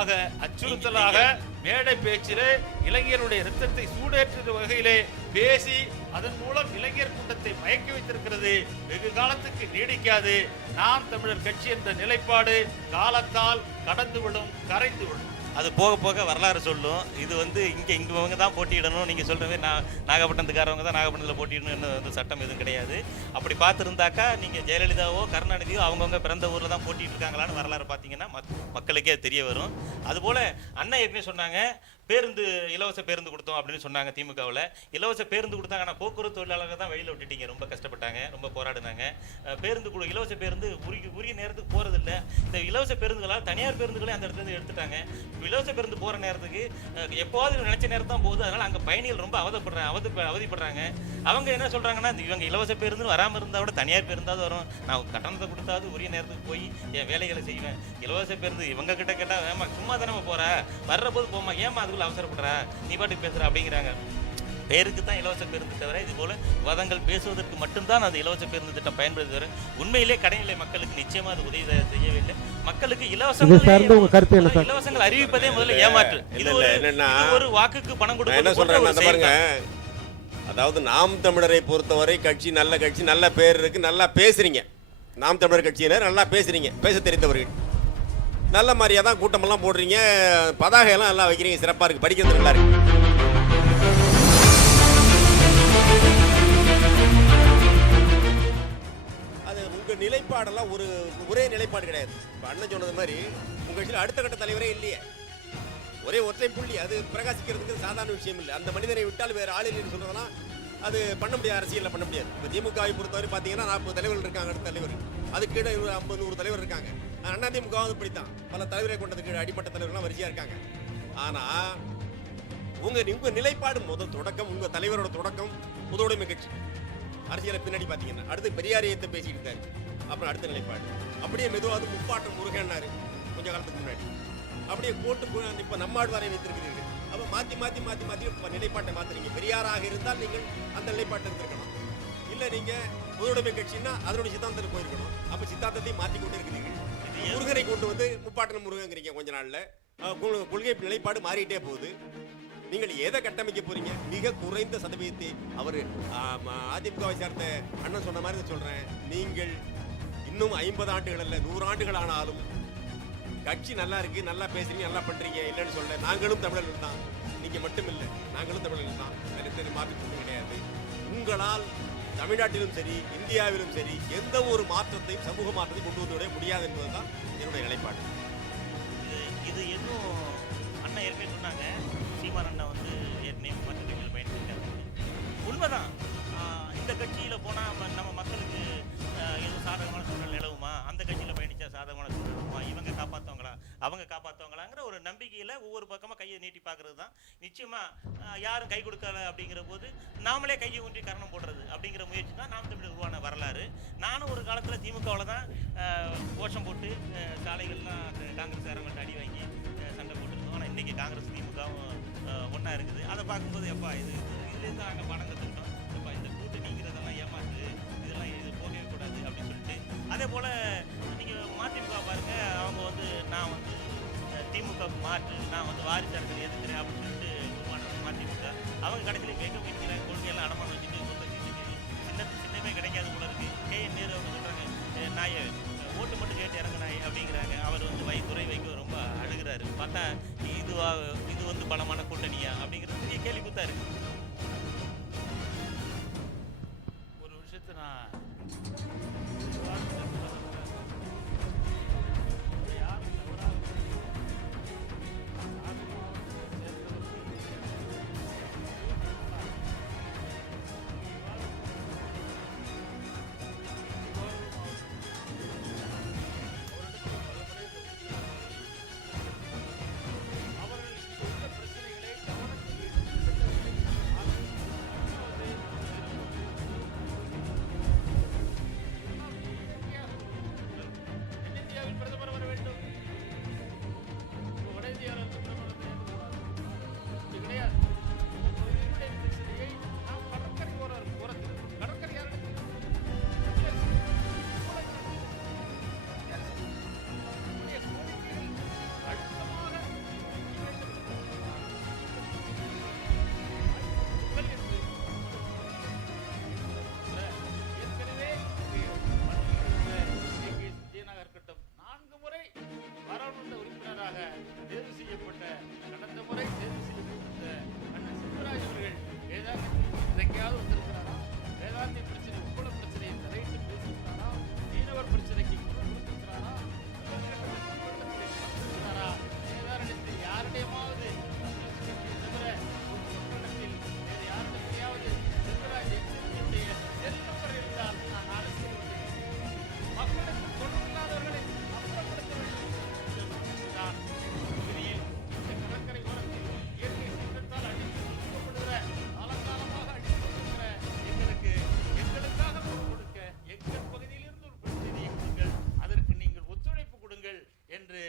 ஆக அச்சுறுத்தலாக மேடை பேச்சிலே இளைஞருடைய இரத்தத்தை சூடேற்ற வகையிலே பேசி அதன் மூலம் இளைஞர் கூட்டத்தை மயக்கி வைத்திருக்கிறது. வெகு காலத்துக்கு நீடிக்காது. நாம் தமிழர் கட்சி என்ற நிலைப்பாடு காலத்தால் கடந்துவிடும், கரைந்துவிடும். அது போக போக வரலாறு சொல்லும். இது வந்து இவங்க தான் போட்டியிடணும், நீங்கள் சொல்கிற மாதிரி நாகப்பட்டினத்துக்காரவங்க தான் நாகப்பட்டினத்தில் போட்டியிடணும்னு வந்து சட்டம் எதுவும் கிடையாது. அப்படி பார்த்துருந்தாக்கா நீங்கள் ஜெயலலிதாவோ கருணாநிதியோ அவங்கவுங்க பிறந்த ஊரில் தான் போட்டிட்டு இருக்காங்களான்னு வரலாறு பார்த்தீங்கன்னா மக்களுக்கே தெரிய வரும். அதுபோல் அண்ணன் ஏற்கனவே சொன்னாங்க, இலவச பேருந்து கொடுத்தோம் அப்படின்னு சொன்னாங்க. திமுகவில் இலவச பேருந்து கொடுத்தாங்க. ஆனால் போக்குவரத்து தொழிலாளர்கள் தான் வெளியில் விட்டுட்டீங்க. ரொம்ப கஷ்டப்பட்டாங்க, ரொம்ப போராடினாங்க. இலவச பேருந்து உரிய நேரத்துக்கு போகிறதில்ல. இந்த இலவச பேருந்துகளால் தனியார் பேருந்துகளே அந்த இடத்துல எடுத்துட்டாங்க. இலவச பேருந்து போகிற நேரத்துக்கு எப்போது நினைச்ச நேரம் தான் போகுது. அதனால் அங்கே பயணிகள் ரொம்ப அவதிப்படுறாங்க. அவங்க என்ன சொல்கிறாங்கன்னா, இவங்க இலவச பேருந்து வராமல் இருந்தால் கூட தனியார் பேருந்தாவது வரும், நான் கட்டணத்தை கொடுத்தாவது உரிய நேரத்துக்கு போய் என் வேலைகளை செய்வேன். இலவச பேருந்து இவங்க கிட்ட கேட்டால் ஏமா சும்மா தானே போகிற, வர்ற போது போமா, ஏமா அதுக்குள்ள அவசரப்படுற, நீ பாட்டுக்கு பேசுகிற அப்படிங்கிறாங்க. பேருக்கு தான் இலவச பேருந்து தவிர இது போல வாதங்கள் பேசுவதற்கு மட்டும்தான் அந்த இலவச பேருந்து திட்டம் பயன்படுத்தி தவிர உண்மையிலே கடைநிலை மக்களுக்கு நிச்சயமா அது உதவி செய்யவில்லை. மக்களுக்கு இலவசங்கள் அறிவிப்பதே முதல்ல ஏமாற்று. இது ஒரு வாக்குக்கு பணம் கொடுக்க. அதாவது நாம் தமிழரை பொறுத்தவரை கட்சி நல்ல கட்சி, நல்ல பேர் இருக்கு, நல்லா பேசுறீங்க. நாம் தமிழர் கட்சியினர் நல்லா பேசுறீங்க, பேச தெரிந்தவர்கள். நல்ல மாதிரியா தான் கூட்டமெல்லாம் போடுறீங்க, பதாகையெல்லாம் நல்லா வைக்கிறீங்க, சிறப்பாக இருக்கு, படிக்கிறது நல்லா இருக்கு. அது உங்க நிலைப்பாடெல்லாம் ஒரே நிலைப்பாடு கிடையாது. இப்போ அண்ணன் சொன்னது மாதிரி உங்க கட்சியில் அடுத்த கட்ட தலைவரே இல்லையே, ஒரே ஒற்றை புள்ளி. அது பிரகாசிக்கிறதுக்கு சாதாரண விஷயம் இல்லை. அந்த மனிதனை விட்டால் வேறு ஆள் இல்லைன்னு சொல்றதெல்லாம் அது பண்ண முடியாது, அரசியலில் பண்ண முடியாது. இப்போ திமுகவை பொறுத்தவரை பார்த்தீங்கன்னா 40 தலைவர்கள் இருக்காங்க, அடுத்த தலைவர். அதுக்கு கீழே 50-100 தலைவர் இருக்காங்க. அண்ணா திமுக இப்படித்தான், பல தலைவரை கொண்டதுக்கு கீழே அடிப்பட்ட தலைவர்கள்லாம் வரிசையாக இருக்காங்க. ஆனால் உங்க நிலைப்பாடு முதல் தொடக்கம், உங்க தலைவரோட தொடக்கம் பொதுவுடைமை கட்சி. அரசியலை பின்னாடி பார்த்தீங்கன்னா அடுத்து பெரியாரியத்தை பேசிட்டு இருக்காரு. அப்புறம் அடுத்த நிலைப்பாடு அப்படியே மெதுவாக முப்பாட்டம் முருகன்னாரு கொஞ்ச காலத்துக்கு முன்னாடி. அப்படியே போட்டு இப்போ நம்மாழ்வாரை வைத்திருக்கிறீர்கள். அப்போ மாற்றி நிலைப்பாட்டை மாற்றுறீங்க. பெரியாராக இருந்தால் நீங்கள் அந்த நிலைப்பாட்டை இருந்திருக்கணும். இல்லை நீங்கள் பொதுவுடைமை கட்சின்னா அதனுடைய சித்தாந்தத்தில் போயிருக்கணும். அப்போ சித்தாந்தத்தையும் மாற்றி கொண்டு இருக்கிறீர்கள். முருகனை கொண்டு வந்து முப்பாட்டம் முருகங்கிறீங்க. கொஞ்ச நாளில் கொள்கை நிலைப்பாடு மாறிட்டே போகுது. நீங்கள் எதை கட்டமைக்க போறீங்க? மிக குறைந்த சதவீதத்தை அவர் அதிமுகவை சேர்ந்த அண்ணன் சொன்ன மாதிரி சொல்றேன். நீங்கள் இன்னும் 50 ஆண்டுகள் அல்ல 100 ஆண்டுகள் ஆனாலும் கட்சி நல்லா இருக்கு, நல்லா பேசுறீங்க, நல்லா பண்றீங்க, இல்லைன்னு சொல்ல. நாங்களும் தமிழர்கள் தான், நீங்க மட்டும் இல்லை, நாங்களும் தமிழர்கள் தான், வேறு மாற்றி கொண்டு கிடையாது. உங்களால் தமிழ்நாட்டிலும் சரி இந்தியாவிலும் சரி எந்த ஒரு மாற்றத்தையும் சமூக மாற்றத்தையும் கொண்டு வந்து விட முடியாது என்பதுதான் என்னுடைய நிலைப்பாடு. இது இன்னும் அண்ணன் ஏற்கனவே சொன்னாங்க, சீமான் அண்ணன் வந்து ஏற்கனவே மற்ற கட்சியில் பயணிச்சிருக்காங்க. உண்மைதான். இந்த கட்சியில் போனால் நம்ம மக்களுக்கு எதுவும் சாதகமான சூழல் நிலவுமா, அந்த கட்சியில் பயணித்தா சாதகமான சூழல் நிலவுமா, இவங்க காப்பாற்றுவாங்களா அவங்க காப்பாற்றுவாங்களாங்கிற ஒரு நம்பிக்கையில் ஒவ்வொரு பக்கமாக கையை நீட்டி பார்க்கறது தான். நிச்சயமாக யாரும் கை கொடுக்கல அப்படிங்கிற போது நாமளே கையை ஊன்றி கரணம் போடுறது அப்படிங்கிற முயற்சி தான் நாம் தமிழர் உருவான வரலாறு. நானும் ஒரு காலத்தில் திமுகவில் தான் கோஷம் போட்டு சாலைகள்லாம் காங்கிரஸ் காரங்கள்ட்ட அடி வாங்கி சண்டை போட்டுருந்தோம். ஆனால் இன்றைக்கி காங்கிரஸ் திமுகவும் ஒன்றா இருக்குது. அதை பார்க்கும்போது எப்பா இதுலேருந்து நாங்கள் பணம் கற்றுக்கிட்டோம், எப்பா இந்த கூட்டணிங்கிறதெல்லாம் ஏமாற்று, இதெல்லாம் இது போகவே கூடாது அப்படின்னு சொல்லிட்டு. அதே போல் நீங்கள் மதிமுக பாருங்கள், அவங்க வந்து நான் வந்து திமுகவுக்கு மாற்று, நான் வந்து வாரிசு அரசியல் எதிர்க்கிறேன் அப்படின்னு சொல்லிட்டு உருவான மதிமுக. அவங்க கடைசியில் கேட்க முடியல, கொள்கையெல்லாம் அடமான வச்சுட்டு சின்னமே கிடைக்காது போல இருக்குது. KN நேரு அவங்க சொல்கிறாங்க, நாயை ஓட்டு மட்டும் கேட்டு இறங்கினாய் அப்படிங்கிறாங்க. அவர் வந்து துறை வைக்க ரொம்ப அழுகிறாரு. பார்த்தா இது வந்து பலமான கூட்டணியா அப்படிங்கிறது பெரிய கேள்வி குத்தா இருக்கு. ஒரு விஷயத்தை நான் தேர்வு செய்யப்பட்ட கடந்த முறை தேர்வு செய்யப்பட்ட அண்ணன் செல்வராஜ் அவர்கள் வேதாந்தத்தில் இன்றைக்காவது வந்திருக்கிறாரா? வேதாந்தி பிரச்சனை, உப்பள பிரச்சனையை தலையிட்டு பேசியிருக்கிறாரா? மீனவர் பிரச்சனைக்கு குரல் கொடுத்திருக்கிறாரா? வேதாரண்யத்தில் யாரிடமாவது தவிர மக்களிடத்தில் வேறு யாரிடத்தையாவது செல்வராஜ் எச்சரிக்கையுடைய செல் நம்பர் இருந்தால் நான் அரசியல் மக்களுக்கு தொடர்பில்லாதவர்களை அப்புறப்படுத்த வேண்டும் தான் பகுதியில் இந்த கடற்கரை ஓரத்தில் இயற்கை சீற்றத்தால் அடித்து ஒடுக்கப்படுகிற காலங்காலமாக அடித்து கொண்டிருக்கிற எங்களுக்காக குரல் கொடுக்க எங்கள் பகுதியிலிருந்து ஒரு பிரதிநிதியை கொடுங்கள், அதற்கு நீங்கள் ஒத்துழைப்பு கொடுங்கள் என்று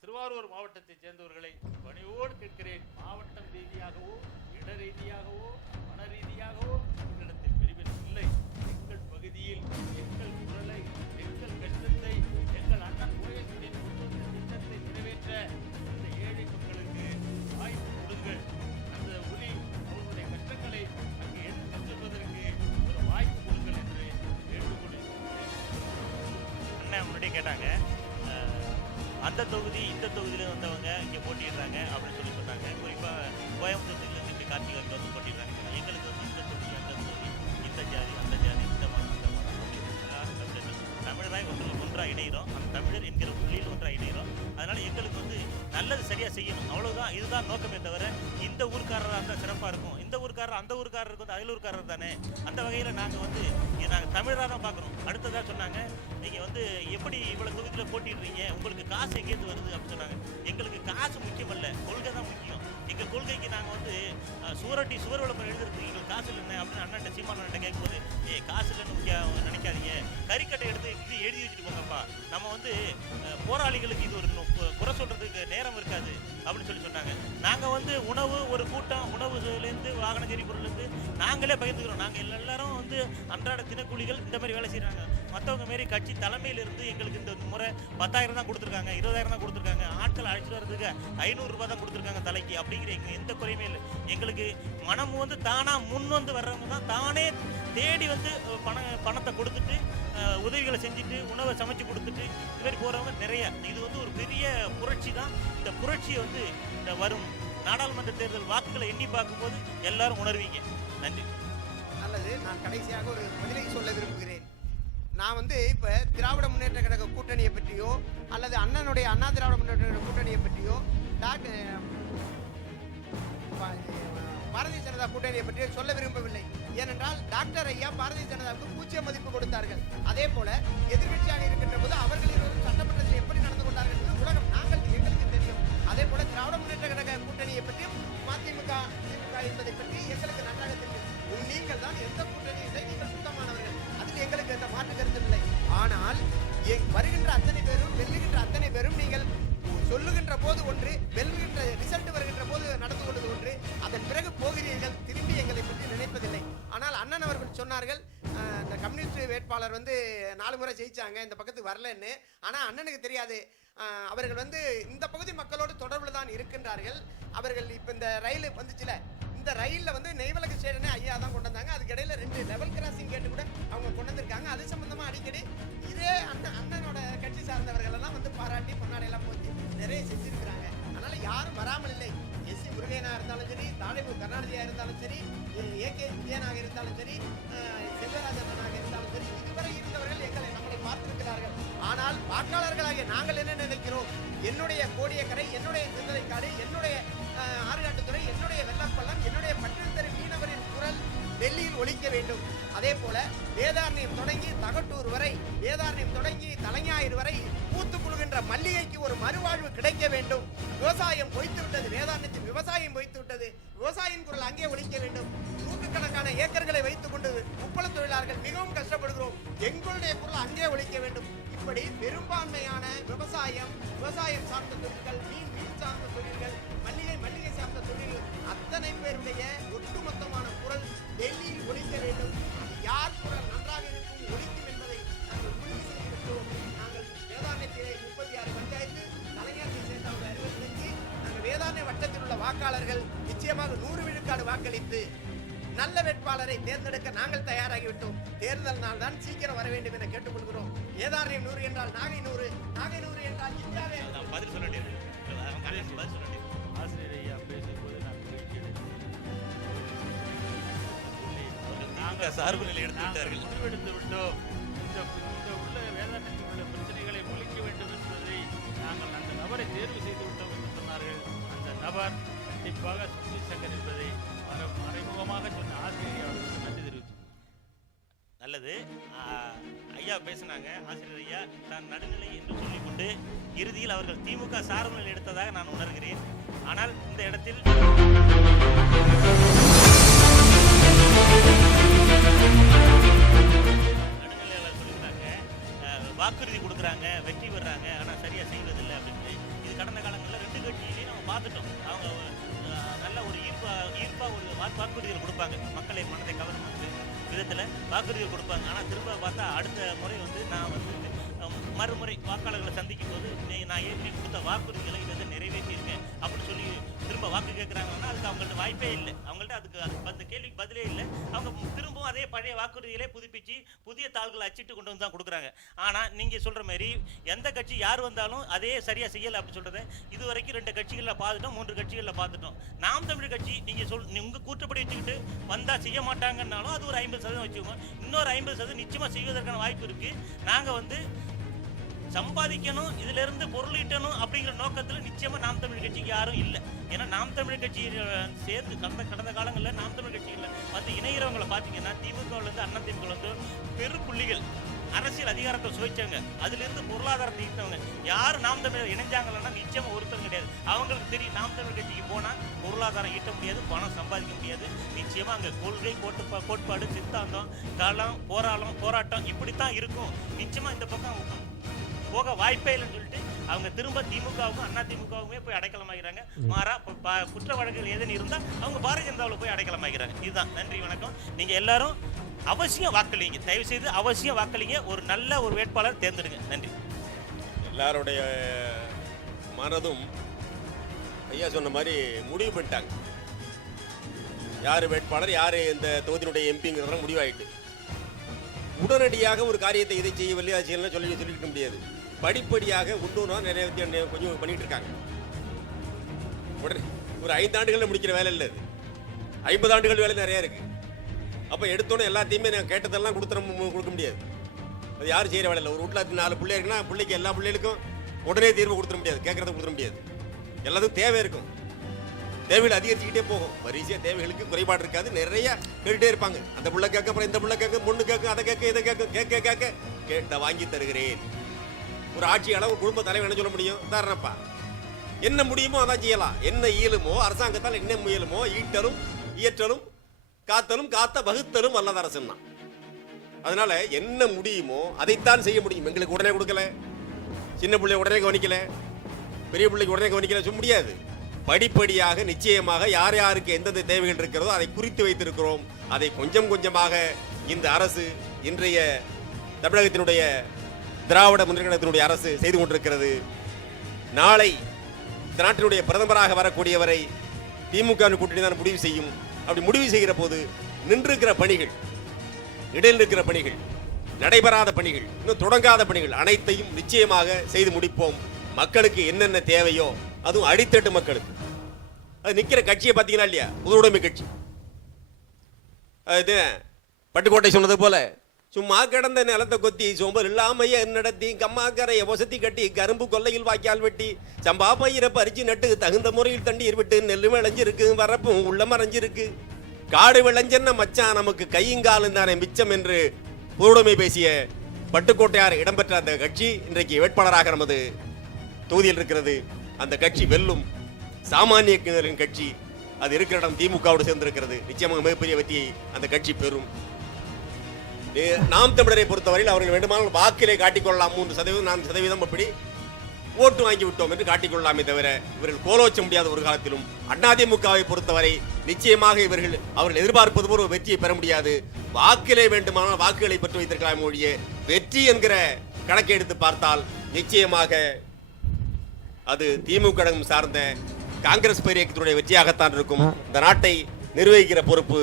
திருவாரூர் மாவட்டத்தைச் சேர்ந்தவர்களை பணியோடு கேட்கிறேன். மாவட்டம் ரீதியாகவோ இட ரீதியாகவோ மன ரீதியாகவோ எங்களிடத்தில் பிரிவினை இல்லை. எங்கள் பகுதியில் எங்கள் குரலை, எங்கள் கஷ்டத்தை, எங்கள் அண்ணன் முருகேசனின் திட்டத்தை நிறைவேற்ற இந்த ஏழை மக்களுக்கு வாய்ப்பு கொடுங்கள். அந்த ஒலி அவர்களுடைய கஷ்டங்களை அங்கு எடுத்துச் செல்வதற்கு ஒரு வாய்ப்பு கொடுங்கள் என்று வேண்டுகோள். அண்ணன் முன்னாடியே கேட்டாங்க, அந்த தொகுதி இந்த தொகுதியில் வந்தவங்க இங்கே போட்டிடுறாங்க அப்படின்னு சொல்லி சொன்னாங்க. குறிப்பாக கோயம்புத்தூர் தொகுதியில் இப்படி கார்த்திகை வந்து போட்டிடுறாங்க. எங்களுக்கு வந்து இந்த தொகுதி அந்த தொகுதி, இந்த ஜாதி அந்த ஜாதி, இந்த மதம் அந்த மதம் அப்படின்னு எல்லாரும் தமிழர்கள் தமிழராய் ஒன்றாக இணைகிறோம். அந்த தமிழர் என்கிற புள்ளியில் ஒன்றாக இணைகிறோம். அதனால் எங்களுக்கு வந்து நல்லது சரியாக செய்யணும், அவ்வளோதான். இதுதான் நோக்கமே தவிர இந்த ஊருக்காரராக இருந்தால் சிறப்பாக இருக்கும், இந்த ஊருக்காரர் அந்த ஊருக்காரருக்கு வந்து அயலூர்காரர் தானே, அந்த வகையில் நாங்கள் வந்து நாங்கள் தமிழராக தான் பார்க்குறோம். அடுத்ததாக சொன்னாங்க, நீங்கள் வந்து எப்படி இவ்வளோ தொகுதியில் போட்டிடுறீங்க, உங்களுக்கு காசு எங்கேருந்து வருது அப்படின்னு சொன்னாங்க. எங்களுக்கு காசு முக்கியம் இல்லை, கொள்கை தான் முக்கியம். எங்கள் கொள்கைக்கு நாங்கள் வந்து சுவர் விளம்பரம் எழுதுறதுக்கு எங்களுக்கு காசு இல்லைன்னு அப்படின்னு அண்ணன் சீமானன்ட்ட கேட்கும்போது, காசு இல்லைன்னு நினைக்காதீங்க, கறிக்கட்டை எடுத்து இது எழுதி வச்சுட்டு போங்கப்பா, நம்ம வந்து போராளிகளுக்கு இது ஒரு குறை சொல்கிறதுக்கு நேரம் இருக்காது அப்படின்னு சொல்லி சொன்னாங்க. நாங்கள் வந்து உணவு ஒரு கூட்டம், உணவுலேருந்து வாகன எரிபொருள்லேருந்து நாங்களே பகிர்ந்துக்கிறோம். நாங்கள் எல்லாரும் வந்து அன்றாட தினக்கூலிகள் இந்த மாதிரி வேலை செய்கிறாங்க. மற்றவங்க மாரி கட்சி தலைமையிலிருந்து எங்களுக்கு இந்த முறை 10,000 தான் கொடுத்துருக்காங்க, 20,000 தான் கொடுத்துருக்காங்க. ஆட்கள் அழைச்சிட்டு வர்றதுக்கு 500 ரூபா தான் கொடுத்துருக்காங்க தலைக்கு. அப்படிங்கிற எந்த குறையுமே இல்லை. எங்களுக்கு மனம் வந்து தானாக முன் வந்து வர்றவங்க தான் தானே தேடி வந்து பணத்தை கொடுத்துட்டு உதவிகளை செஞ்சுட்டு உணவை சமைச்சு கொடுத்துட்டு இது மாதிரி போகிறவங்க நிறைய. இது வந்து ஒரு பெரிய புரட்சி தான். இந்த புரட்சியை வந்து இந்த வரும் நாடாளுமன்ற தேர்தல் வாக்குகளை எண்ணி பார்க்கும்போது எல்லாரும் உணர்வீங்க. நன்றி. நல்லது. நான் கடைசியாக ஒரு பதிலை சொல்ல விரும்புகிறேன். நான் வந்து இப்போ திராவிட முன்னேற்ற கழக கூட்டணியை பற்றியோ அல்லது அண்ணனுடைய அண்ணா திராவிட முன்னேற்ற கழக கூட்டணியை பற்றியோ பாரதிய ஜனதா கூட்டணியை பற்றியோ சொல்ல விரும்பவில்லை. ஏனென்றால் டாக்டர் ஐயா பாரதிய ஜனதாவுக்கு பூஜ்ய மதிப்பு கொடுத்தார்கள். அதே போல எதிர்கட்சியாக இருக்கின்ற போது அவர்கள் இருவரும் சட்டமன்றத்தில் எப்படி நடந்து கொண்டார்கள் என்று உலகம் எங்களுக்கு தெரியும். அதே போல திராவிட முன்னேற்ற கழக கூட்டணியை பற்றியும் மதிமுக என்பதை பற்றி எங்களுக்கு நன்றாக தெரியும். நீங்கள் தான் எந்த கூட்டணியும் இல்லை, நீங்கள் சுத்தமானவர்கள், அதில் எங்களுக்கு எந்த மாற்று கருத்து இல்லை. ஆனால் வருகின்ற அத்தனை பேரும் வெல்லுகின்ற அத்தனை பேரும் நீங்கள் சொல்லுகின்ற போது ஒன்று, வெல்லுகின்ற ரிசல்ட் வருகின்ற போது நடந்து கொள்வது ஒன்று, அதன் பிறகு போகிறீர்கள், திரும்பி எங்களை பற்றி நினைப்பதில்லை. ஆனால் அண்ணன் அவர்கள் சொன்னார்கள், இந்த கம்யூனிஸ்ட் வேட்பாளர் வந்து 4 முறை ஜெயிச்சாங்க, இந்த பக்கத்துக்கு வரலன்னு. ஆனால் அண்ணனுக்கு தெரியாது, அவர்கள் வந்து இந்த பகுதி மக்களோடு தொடர்பில் தான் இருக்கின்றார்கள். அவர்கள் இப்போ இந்த ரயில் வந்துச்சுல, இந்த ரயிலில் வந்து நெய்வலக்கு ஸ்டேஷனே ஐயா தான் கொண்டு வந்தாங்க. அதுக்கு இடையில 2 லெவல் கிராசிங் கேட்டு கூட அவங்க கொண்டு வந்திருக்காங்க. அது சம்பந்தமாக அடிக்கடி இதே அண்ணனோட கட்சி சார்ந்தவர்கள் எல்லாம் வந்து பாராட்டி பொன்னாடையெல்லாம் போச்சு நிறைய செஞ்சிருக்கிறாங்க. அதனால யாரும் வராமல் இல்லை. எஸ்சி முருகையனா இருந்தாலும் சரி, தாழைப்பு கருணாநிதியா இருந்தாலும் சரி, ஏகே விஜயனாக இருந்தாலும் சரி, செல்வராஜனாக இருந்தாலும் சரி, இதுவரை இருந்தவர்கள் நம்மளை பார்த்திருக்கிறார்கள். ஆனால் வாக்காளர்களாகிய நாங்கள் என்ன நினைக்கிறோம், என்னுடைய கோடியக்கரை, என்னுடைய திருநெல்வேலி, என்னுடைய ஆறுகாட்டுத்துறை, என்னுடைய வெள்ளப்பள்ளம், என்னுடைய பட்டினத்தரி மீனவரின் குரல் டெல்லியில் ஒலிக்க வேண்டும். அதே போல வேதாரண்யம் தொடங்கி தகட்டூர் வரை, வேதாரண்யம் தொடங்கி தலைஞாயிறு வரை பூத்து குழுகின்ற மல்லிகைக்கு ஒரு மறுவாழ்வு கிடைக்க வேண்டும். விவசாயம் பொய்த்து விட்டது, வேதாரண்யத்தில் விவசாயம் பொய்த்து விட்டது. விவசாயியின் குரல் அங்கே ஒலிக்க வேண்டும். நூற்றுக்கணக்கான ஏக்கர்களை வைத்துக் கொண்டு உப்பள தொழிலாளர்கள் மிகவும் கஷ்டப்படுகிறோம், எங்களுடைய குரல் அங்கே ஒலிக்க வேண்டும். இப்படி பெரும்பான்மையான விவசாயம் சார்ந்த தொழில்கள், மீன் சார்ந்த தொழில்கள், மல்லிகை சார்ந்த தொழில்கள், அத்தனை பேருடைய ஒட்டுமொத்தமான குரல் டெல்லியில் ஒலிக்க வேண்டும். யார் குரல் நன்றாக இருக்கும் ஒலிக்கும் என்பதை நாங்கள் உறுதி செய்திருக்கிறோம். நாங்கள் வேதாரண்யத்திலே 36 பஞ்சாயத்து, தலைஞாயிற்றை சேர்ந்த 65, நாங்கள் வேதாரண்ய வட்டத்தில் உள்ள வாக்காளர்கள் நிச்சயமாக 100 விழுக்காடு வாக்களித்து நல்ல வேட்பாளரை தேர்ந்தெடுக்க நாங்கள் தயாராகிவிட்டோம். தேர்தல் நாள் தான் சீக்கிரம் வர வேண்டும் என கேட்டுக்கொள்கிறோம். வேதாரண்யம் 100 என்றால் நாகை 100, நாகை 100 என்றால் இந்தியாவே. பதில் சொல்ல பதில் சொல்ல வேண்டியது. ஆசிரியர் ஐயா பேசும்போது நான் மகிழ்ச்சி அவர்கள் திமுக சார்பு நிலை எடுத்து விட்டார்கள். முடிவெடுத்து விட்டோம். இந்த உள்ள வேதாந்தத்தில் உள்ள பிரச்சனைகளை ஒழிக்க வேண்டும் என்பதை நாங்கள் அந்த நபரை தேர்வு செய்து விட்டோம் என்று சொன்னார்கள். அந்த நபர் கண்டிப்பாக சுசி சங்கர் என்பதை மறைமுகமாக சொன்ன ஆசிரியர் அவர்களுக்கு நன்றி தெரிவித்து. நல்லது. ஐயா பேசினாங்க, ஆசிரியர் ஐயா தான் நடுநிலை என்று சொல்லிக்கொண்டு இறுதியில் அவர்கள் திமுக சார்பு நிலை எடுத்ததாக நான் உணர்கிறேன். ஆனால் இந்த இடத்தில் நடுநிலையாளர் சொல்லியிருந்தாங்க, வாக்குறுதி கொடுக்குறாங்க, வெற்றி பெறாங்க, ஆனால் சரியா செய்வதில்லை அப்படின்னு. இது கடந்த காலங்களில் 2 கட்சியிலையும் நம்ம பார்த்துட்டோம். அவங்க நல்ல ஒரு ஈர்ப்பா ஒரு வாக்குறுதிகள் கொடுப்பாங்க, மக்களை மனதை கவரும் விதத்தில் வாக்குறுதிகள் கொடுப்பாங்க. ஆனால் திரும்ப பார்த்தா அடுத்த முறை வந்து நான் வந்து மறுமுறை வாக்காளர்களை சந்திக்கும் போது நான் ஏற்கனவே கொடுத்த வாக்குறுதிகளை இதை நிறைவேற்றியிருக்கேன் அப்படின்னு சொல்லி திரும்ப வாக்கு கேட்குறாங்கன்னா அதுக்கு அவங்கள்ட்ட வாய்ப்பே இல்லை. அவங்கள்ட்ட அதுக்கு அந்த கேள்விக்கு பதிலே இல்லை. அவங்க திரும்பவும் அதே பழைய வாக்குறுதிகளை புதுப்பிச்சு புதிய தாள்களை அச்சிட்டு கொண்டு வந்து தான் கொடுக்குறாங்க. ஆனால் நீங்கள் சொல்கிற மாதிரி எந்த கட்சி யார் வந்தாலும் அதே சரியாக செய்யலை அப்படின்னு சொல்கிறத இது வரைக்கும் 2 கட்சிகளில் பார்த்துட்டோம், 3 கட்சிகளில் பார்த்துட்டோம். நாம் தமிழ் கட்சி நீங்கள் உங்கள் கூற்றுப்படி வச்சுக்கிட்டு வந்தால் செய்ய மாட்டாங்கன்னாலும் அது ஒரு 50% வச்சுக்கோங்க. இன்னொரு 50% நிச்சயமாக செய்வதற்கான வாய்ப்பு இருக்குது. நாங்கள் வந்து சம்பாதிக்கணும், இதுல இருந்து பொருள் ஈட்டணும் அப்படிங்கிற நோக்கத்துல நிச்சயமா நாம் தமிழ் கட்சிக்கு யாரும் இல்லை. ஏன்னா நாம் தமிழ் கட்சி சேர்ந்து கடந்த காலங்களில் நாம் தமிழ் கட்சிகளில் வந்து இணைகிறவங்களை பார்த்தீங்கன்னா திமுகவில் இருந்து அண்ணா திமுக வந்து பெரு புள்ளிகள் அரசியல் அதிகாரத்தை சுவைச்சாங்க, அதுல இருந்து பொருளாதாரத்தை ஈட்டவங்க யாரும் நாம் தமிழர் இணைஞ்சாங்கன்னா நிச்சயமா ஒருத்தர் கிடையாது. அவங்களுக்கு தெரியும் நாம் தமிழ் கட்சிக்கு போனா பொருளாதாரம் ஈட்ட முடியாது, பணம் சம்பாதிக்க முடியாது. நிச்சயமா அங்க கொள்கை கோட்பாடு சித்தாந்தம் களம் போராட்டம் இப்படித்தான் இருக்கும். நிச்சயமா இந்த பக்கம் போக வாய்ப்பே இல்லைன்னு சொல்லிட்டு அவங்க திரும்ப திமுகவுக்கும் அண்ணா திமுகவுமே போய் அடைக்கலமாகிறாங்க. மாறா குற்ற வழக்குகள் எதுன்னு இருந்தா அவங்க பாரதிய ஜனதாவில் போய் அடைக்கலமாகிறாங்க. இதுதான். நன்றி, வணக்கம். நீங்க எல்லாரும் அவசியம் வாக்களிங்க, தயவு செய்து அவசியம் வாக்களிங்க. ஒரு நல்ல ஒரு வேட்பாளர் தேர்ந்தெடுங்க. நன்றி. எல்லாருடைய மனதும் ஐயா சொன்ன மாதிரி முடிவு பண்ணிட்டாங்க. யார் வேட்பாளர், யார் இந்த தொகுதியினுடைய எம்பிங்கிறதெல்லாம் முடிவாயிட்டு உடனடியாக ஒரு காரியத்தை இதை செய்யவில்லை அதை செய்யலாம் சொல்லிக்க முடியாது. படிப்படியாக உள்ளூர்னா நிறைய கொஞ்சம் பண்ணிட்டு இருக்காங்க. உடனே ஒரு 5 ஆண்டுகளில் முடிக்கிற வேலை இல்லை, அது 50 ஆண்டுகள் வேலை நிறைய இருக்கு. அப்போ எடுத்தோன்னே எல்லாத்தையுமே நான் கேட்டதெல்லாம் கொடுக்க முடியாது. அது யாரும் செய்கிற வேலை இல்லை. ஒரு வீட்டில் 4 பிள்ளை இருக்குன்னா பிள்ளைக்கு எல்லா பிள்ளைகளுக்கும் உடனே தீர்வு கொடுத்துட முடியாது, கேட்கறத கொடுத்துட முடியாது. எல்லாத்துக்கும் தேவை இருக்கும், தேவைகள் அதிகரிச்சுக்கிட்டே போகும். வரிசையாக தேவைகளுக்கு குறைபாடு இருக்காது, நிறைய கேட்டுட்டே இருப்பாங்க. அந்த புள்ள கேட்க, அப்புறம் இந்த புள்ள கேட்க, பொண்ணு கேட்க, அதை கேட்க, இதை கேட்க கேட்ட வாங்கி தருகிறேன். ஒரு ஆட்சியாளர் ஒரு குடும்ப தலைவர் என்ன சொல்ல முடியும்? தர்றப்பா, என்ன முடியுமோ அதான் செய்யலாம். என்ன இயலுமோ அரசாங்கத்தால் என்ன முயலுமோ ஈட்டலும் இயற்றலும் காத்தலும் காத்த வகுத்தலும் அல்லது அரசுன்னா. அதனால என்ன முடியுமோ அதைத்தான் செய்ய முடியும். எங்களுக்கு உடனே கொடுக்கல, சின்ன பிள்ளை உடனே கவனிக்கல, பெரிய பிள்ளைக்கு உடனே கவனிக்கல சொல்ல முடியாது. படிப்படியாக நிச்சயமாக யார் யாருக்கு எந்தெந்த தேவைகள் இருக்கிறதோ அதை குறித்து வைத்திருக்கிறோம். அதை கொஞ்சம் கொஞ்சமாக இந்த அரசு, இன்றைய தமிழகத்தினுடைய திராவிட முன்னேற்றத்தினுடைய அரசு செய்து கொண்டிருக்கிறது. நாளை இந்த நாட்டினுடைய பிரதமராக வரக்கூடியவரை திமுக கூட்டணி தான் முடிவு செய்யும். அப்படி முடிவு செய்கிற போது நின்றிருக்கிற பணிகள், இடையில் இருக்கிற பணிகள், நடைபெறாத பணிகள், இன்னும் தொடங்காத பணிகள் அனைத்தையும் நிச்சயமாக செய்து முடிப்போம். மக்களுக்கு என்னென்ன தேவையோ, அதுவும் அடித்தட்டு மக்களுக்கு. அது நிற்கிற கட்சியை பார்த்தீங்கன்னா இல்லையா, பொதுவுடைமை கட்சி. அது பட்டுக்கோட்டை சொன்னது போல சும்மா கிடந்த நிலத்தை கொத்தி சோம்பல் இல்லாமைய நடத்தி கம்மாக்கரையை வசதி கட்டி கரும்பு கொல்லையில் வாய்க்கால் வெட்டி சம்பா பயிரை பறிச்சு நட்டு தகுந்த முறையில் தண்ணீர் விட்டு நெல் விளைஞ்சிருக்கு, வரப்பும் உள்ள மறைஞ்சிருக்கு, காடு விளைஞ்சன்ன மச்சான் நமக்கு கையுங்காலும் தானே மிச்சம் என்று பொதுவுடைமை பேசிய பட்டுக்கோட்டையார் இடம்பெற்ற அந்த கட்சி இன்றைக்கு வேட்பாளராக நமது தொகுதியில் இருக்கிறது. அந்த கட்சி வெல்லும். சாமானியர்களின் கட்சி, அது இருக்கிற இடம் திமுகவோடு சேர்ந்திருக்கிறது. நிச்சயமாக மிகப்பெரிய வெற்றியை அந்த கட்சி பெறும். நாம் தமிழரை பொறுத்தவரையில் அவர்கள் வேண்டுமானால் வாக்கிலே காட்டிக்கொள்ளலாம். 3%, 4% அப்படி ஓட்டு வாங்கி விட்டோம் என்று காட்டிக்கொள்ளலாமே தவிர இவர்கள் கோலோச்ச முடியாத ஒரு காலத்திலும் அதிமுகவை பொறுத்தவரை நிச்சயமாக அவர்கள் எதிர்பார்ப்பது போல ஒரு வெற்றியை பெற முடியாது. வாக்கிலே வேண்டுமானால் வாக்குகளை பெற்று வைத்திருக்கலாம் மொழியே வெற்றி என்கிற கணக்கை எடுத்து பார்த்தால் நிச்சயமாக அது திமுக சார்ந்த காங்கிரஸ் பேரியக்கத்தினுடைய வெற்றியாகத்தான் இருக்கும். இந்த நாட்டை நிர்வகிக்கிற பொறுப்பு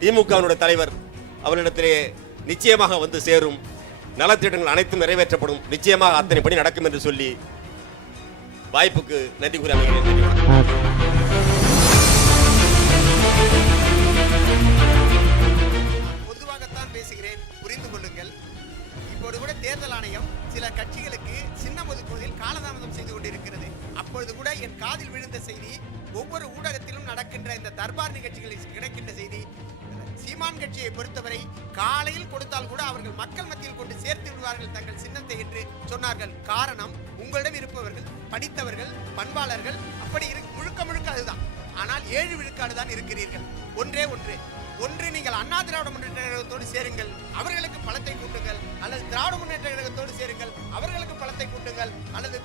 திமுகவினுடைய தலைவர் அவரிடத்திலே நிச்சயமாக வந்து சேரும். நலத்திட்டங்கள் அனைத்தும் நிறைவேற்றப்படும். நிச்சயமாக அத்தனை பணி நடக்கும் என்று சொல்லி வாய்ப்புக்கு நன்றி கூறி அமைகிறேன். நன்றி, வணக்கம். பொதுவாகத்தான் பேசுகிறேன், புரிந்து கொள்ளுங்கள். இப்போது கூட தேர்தல் ஆணையம் சில கட்சிகளுக்கு சின்னம் ஒதுக்குவதில் காலதாமதம் செய்து கொண்டிருக்கிறது. அப்பொழுது கூட என் காதில் விழுந்த செய்தி, ஒவ்வொரு ஊடகத்திலும் நடக்கின்ற இந்த தர்பார் நிகழ்ச்சிகளில் கிடைக்கின்ற செய்தி, சீமான் கட்சியை பொறுத்தவரை காலையில் கொடுத்தால் கூட அவர்கள் மக்கள் மத்தியில் கொண்டு சேர்த்து விடுவார்கள் தங்கள் சின்னத்தை என்று சொன்னார்கள். காரணம், உங்களிடம் இருப்பவர்கள் படித்தவர்கள், பண்பாளர்கள், அப்படி முழுக்க முழுக்க அதுதான். ஆனால் 7 விழுக்காடு தான் இருக்கிறீர்கள். ஒன்று நீங்கள் அண்ணா திராவிட முன்னேற்ற கழகத்தோடு சேருங்கள், அவர்களுக்கு பலத்தை கூட்டுங்கள், அல்லது திராவிட முன்னேற்ற கழகத்தோடு சேருங்கள், அவர்களுக்கு பலத்தை கூட்டுங்கள், அல்லது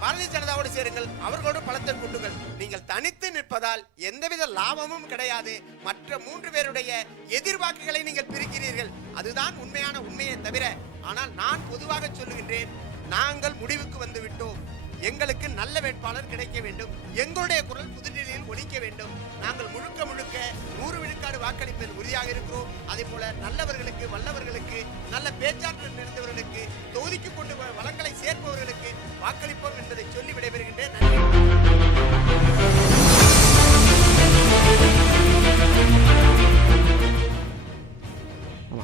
பாரதிய ஜனதாவோடு சேருங்கள், அவர்களோடு பலத்தை கூட்டுங்கள். நீங்கள் தனித்து நிற்பதால் எந்தவித லாபமும் கிடையாது. மற்ற 3 பேருடைய எதிர்வாக்குகளை நீங்கள் பிரிக்கிறீர்கள். அதுதான் உண்மையை தவிர. ஆனால் நான் பொதுவாக சொல்லுகின்றேன், நாங்கள் முடிவுக்கு வந்து விட்டோம். எங்களுக்கு நல்ல வேட்பாளர் கிடைக்க வேண்டும். எங்களுடைய குரல் புதுடெல்லியில் ஒலிக்க வேண்டும். நாங்கள் முழுக்க 100 விழுக்காடு வாக்களிப்பதில் உறுதியாக இருக்கிறோம். அதே போல நல்லவர்களுக்கு, வல்லவர்களுக்கு, நல்ல பேச்சாற்றல் நிறைந்தவர்களுக்கு, தொகுதிக்கு கொண்டு வளங்களை சேர்ப்பவர்களுக்கு வாக்களிப்போம் என்பதை சொல்லி விடைபெறுகின்றேன்.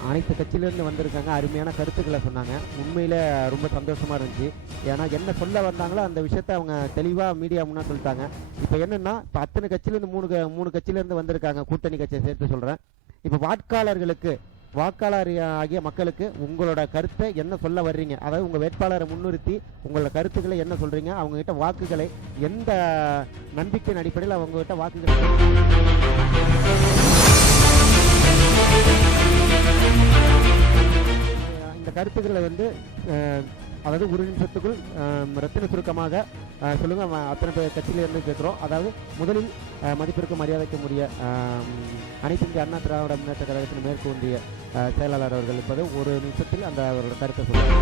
அனைத்து கட்சியிலேருந்து வந்திருக்காங்க, அருமையான கருத்துக்களை சொன்னாங்க. உண்மையில் ரொம்ப சந்தோஷமாக இருந்துச்சு. ஏன்னா என்ன சொல்ல வந்தாங்களோ அந்த விஷயத்த அவங்க தெளிவாக மீடியா முன்னாடி சொல்லிட்டாங்க. இப்போ என்னென்னா, இப்போ அத்தனை கட்சியிலேருந்து மூணு கட்சியிலேருந்து வந்திருக்காங்க, கூட்டணி கட்சியை சேர்த்து சொல்கிறேன். இப்போ வாக்காளர் ஆகிய மக்களுக்கு உங்களோட கருத்தை என்ன சொல்ல வர்றீங்க, அதாவது உங்கள் வேட்பாளரை முன்னிறுத்தி உங்களோட கருத்துக்களை என்ன சொல்கிறீங்க, அவங்ககிட்ட வாக்குகளை எந்த நம்பிக்கையின் அடிப்படையில் அவங்ககிட்ட வாக்குகளை இந்த கருத்துக்களை அதாவது ஒரு நிமிஷத்துக்குள் ரத்தின சுருக்கமாக சொல்லுங்க. அத்தனை பேர் கட்சியிலிருந்து கேட்குறோம். அதாவது முதலில் மதிப்பிற்கு மரியாதைக்கு உரிய அனைத்து இந்திய அண்ணா திராவிட முன்னேற்ற கழகத்தின் மேற்கு ஒன்றிய செயலாளர் அவர்கள் இருப்பது ஒரு நிமிஷத்தில் அந்த அவரோட கருத்தை சொல்லுவாங்க.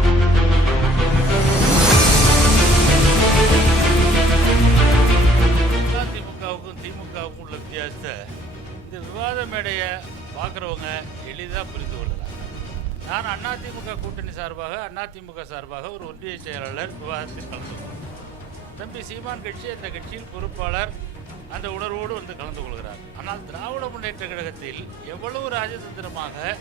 அதிமுகவுக்கும் திமுகவுக்கும் உள்ள வித்தியாசத்தை இந்த விவாத மேடையை பார்க்குறவங்க எளிதாக புரிந்து கொள்ளலாம். நான் அதிமுக கூட்டணி சார்பாக, அதிமுக சார்பாக ஒரு ஒன்றிய செயலாளர் விவாதத்தில் கலந்து கொள்கிறேன். தம்பி சீமான் கட்சி அந்த கட்சியின் பொறுப்பாளர் அந்த உணர்வோடு வந்து கலந்து கொள்கிறார். ஆனால் திராவிட முன்னேற்ற கழகத்தில் எவ்வளவு ராஜதந்திரமாக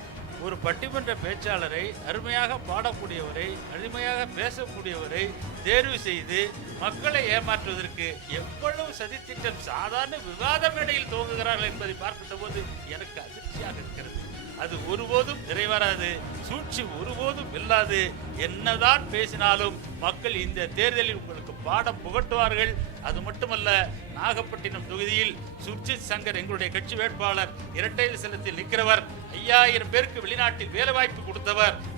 ஒரு பட்டிமன்ற பேச்சாளரை, அருமையாக பாடக்கூடியவரை, அருமையாக பேசக்கூடியவரை தேர்வு செய்து மக்களை ஏமாற்றுவதற்கு எவ்வளவு சதித்திட்டம் சாதாரண விவாத மேடையில் துவங்குகிறார்கள் என்பதை பார்க்கின்ற போது எனக்கு அதிர்ச்சியாக இருக்கிறது. அது ஒருபோதும் நிறைவேறாது, சூழ்ச்சி ஒருபோதும் இல்லாது. என்னதான் பேசினாலும் மக்கள் இந்த தேர்தலில் உங்களுக்கு பாடம் புகட்டுவார்கள். அது மட்டுமல்ல, நாகப்பட்டினம் தொகுதியில் சுர்ஜித் சங்கர் எங்களுடைய கட்சி வேட்பாளர் இரட்டையில் செல்லத்தில் நிற்கிறவர். 5000 பேருக்கு வெளிநாட்டில் வேலை வாய்ப்பு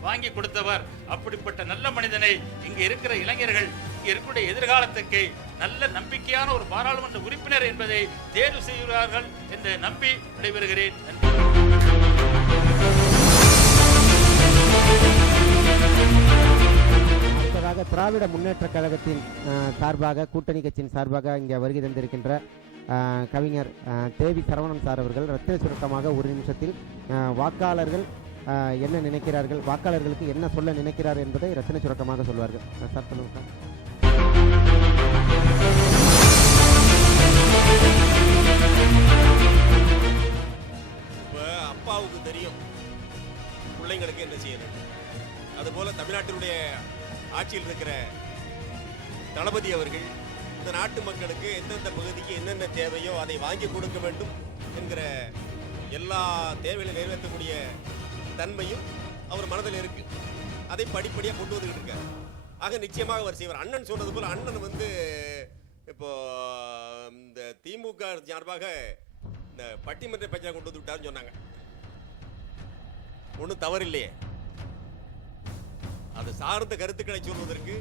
வாங்கி கொடுத்தவர். அப்படிப்பட்ட நல்ல மனிதனை இங்கு இருக்கிற இளைஞர்கள், இங்கு இருக்கக்கூடிய எதிர்காலத்துக்கு நல்ல நம்பிக்கையான ஒரு பாராளுமன்ற உறுப்பினர் என்பதை தேர்வு செய்கிறார்கள் என்று நம்பி விடைபெறுகிறேன். அடுத்ததாக திராவிட முன்னேற்ற கழகத்தின் சார்பாக, கூட்டணி கட்சியின் சார்பாக இங்கே வருகை தந்திருக்கின்ற கவிஞர் தேவி சரவணன் சார் அவர்கள் ரத்தின சுருக்கமாக ஒரு நிமிஷத்தில் வாக்காளர்கள் என்ன நினைக்கிறார்கள், வாக்காளர்களுக்கு என்ன சொல்ல நினைக்கிறார் என்பதை ரத்தின சுருக்கமாக சொல்வார்கள். சார் சொல்லுங்க சார். இப்போ அப்பாவுக்கு தெரியும் பிள்ளைங்களுக்கு என்ன செய்யணும். அதுபோல தமிழ்நாட்டினுடைய ஆட்சியில் இருக்கிற தளபதி அவர்கள் இந்த நாட்டு மக்களுக்கு எந்தெந்த பகுதிக்கு என்னென்ன தேவையோ அதை வாங்கி கொடுக்க வேண்டும் என்கிற எல்லா தேவைகளை நிறைவேற்றக்கூடிய தன்மையும் அவர் மனதில் இருக்கு. அதை படிப்படியாக கொண்டு வந்துகிட்டு இருக்கார். ஆக நிச்சயமாக அவர் செய்வார். அண்ணன் சொன்னது போல அண்ணன் இப்போ இந்த திமுக சார்பாக இந்த பட்டிமன்ற பேச்சை கொண்டு வந்து விட்டாருன்னு சொன்னாங்க. ஒன்றும் தவறில்லையே. அது சார்ந்த கருத்துக்களை சொல்வதற்கு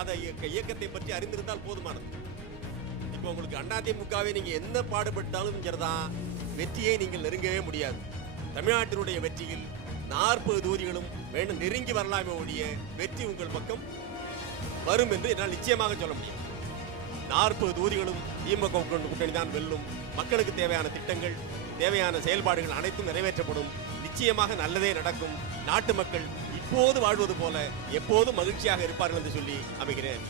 அதை இயக்கத்தை பற்றி அறிந்திருந்தால் போதுமானது. இப்போ உங்களுக்கு அதிமுகவை நீங்க என்ன பாடுபட்டாலும் தான் வெற்றியை நீங்கள் நெருங்கவே முடியாது. தமிழ்நாட்டினுடைய வெற்றியில் 40 தொகுதிகளும் வேண்டும் நெருங்கி வரலாமே ஒழிய வெற்றி உங்கள் பக்கம் வரும் என்று என்னால் நிச்சயமாக சொல்ல முடியும். 40 தொகுதிகளும் திமுக கூட்டணி தான் வெல்லும். மக்களுக்கு தேவையான திட்டங்கள், தேவையான செயல்பாடுகள் அனைத்தும் நிறைவேற்றப்படும். நிச்சயமாக நல்லதே நடக்கும். நாட்டு மக்கள் இப்போது வாழ்வது போல எப்போதும் மகிழ்ச்சியாக இருப்பார்கள் என்று சொல்லி அமைகிறேன்.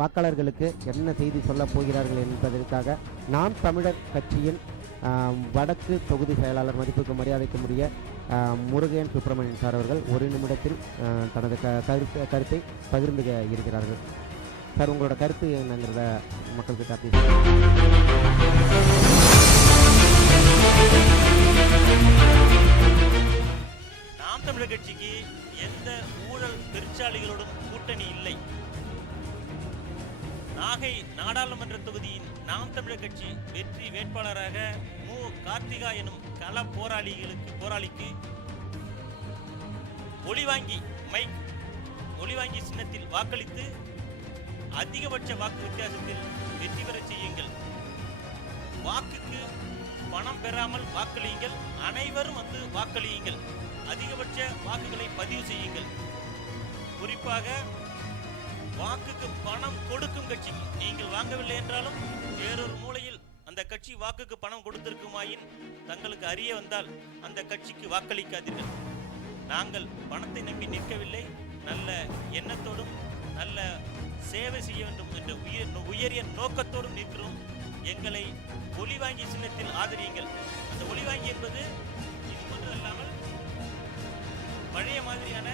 வாக்காளர்களுக்கு என்ன செய்தி சொல்லப் போகிறார்கள் என்பதற்காக நாம் தமிழர் கட்சியின் வடக்கு தொகுதி செயலாளர் மதிப்புக்கு மரியாதைக்குரிய முருகன் சுப்பிரமணியன் சார் அவர்கள் ஒரு நிமிடத்தில் தனது கருத்தை பகிர்ந்து இருக்கிறார்கள். சார், உங்களோட கருத்து என்னங்கிறத மக்களுக்கு காட்டி. நாம் தமிழர் கட்சிக்கு எந்த ஊழல் பெருச்சாளிகளோடும் கூட்டணி இல்லை. நாகை நாடாளுமன்ற தொகுதியின் நாம் தமிழர் கட்சி வெற்றி வேட்பாளராக மு. கார்த்திகா எனும் கள போராளிக்கு ஒளிவாங்கி சின்னத்தில் வாக்களித்து அதிகபட்ச வாக்கு வித்தியாசத்தில் வெற்றி பெற செய்யுங்கள். வாக்குக்கு பணம் பெறாமல் வாக்களியுங்கள். அனைவரும் வந்து வாக்களியுங்கள். அதிகபட்ச வாக்குகளை பதிவு செய்யுங்கள். குறிப்பாக வாக்குக்கு பணம் கொடுக்கும் கட்சிக்கு நீங்கள் வாங்கவில்லை என்றாலும் வேறொரு மூலையில் அந்த கட்சி வாக்குக்கு பணம் கொடுத்திருக்குமாயின் தங்களுக்கு அறிய வந்தால் அந்த கட்சிக்கு வாக்களிக்காதீர்கள். நாங்கள் பணத்தை நம்பி நிற்கவில்லை. நல்ல எண்ணத்தோடும் நல்ல சேவை செய்ய வேண்டும் என்ற உயரிய நோக்கத்தோடும் நிற்கிறோம். எங்களை ஒளிவாங்கி சின்னத்தில் ஆதரியுங்கள். அந்த ஒளிவாங்கி என்பது இது ஒன்றும் இல்லாமல் பழைய மாதிரியான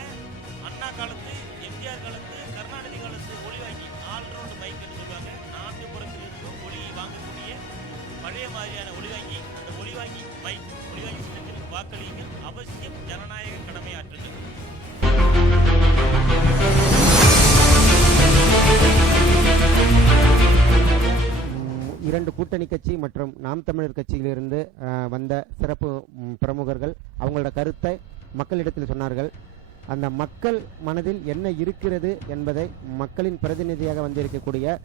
அண்ணா காலத்து, எம்ஜிஆர் காலத்து, கருணாநிதி காலத்து ஒளிவாங்கி ஆல்ரவுண்ட் மைக் என்று சொல்லுவாங்க. நான்கு புறத்தில் இருக்கும் ஒளியை வாங்கக்கூடிய பழைய மாதிரியான ஒளிவாங்கி. அந்த ஒளிவாங்கி மைக், ஒளிவாங்கி சின்னத்தில் வாக்களியுங்கள். அவசியம் ஜனநாயக கடமையாற்றுங்கள். இரண்டு கூட்டணி கட்சி மற்றும் நாம் தமிழர் கட்சியிலிருந்து வந்த சிறப்பு பிரமுகர்கள் அவங்களோட கருத்தை மக்களிடத்தில் சொன்னார்கள். அந்த மக்கள் மனதில் என்ன இருக்கிறது என்பதை மக்களின் பிரதிநிதியாக வந்திருக்கக்கூடிய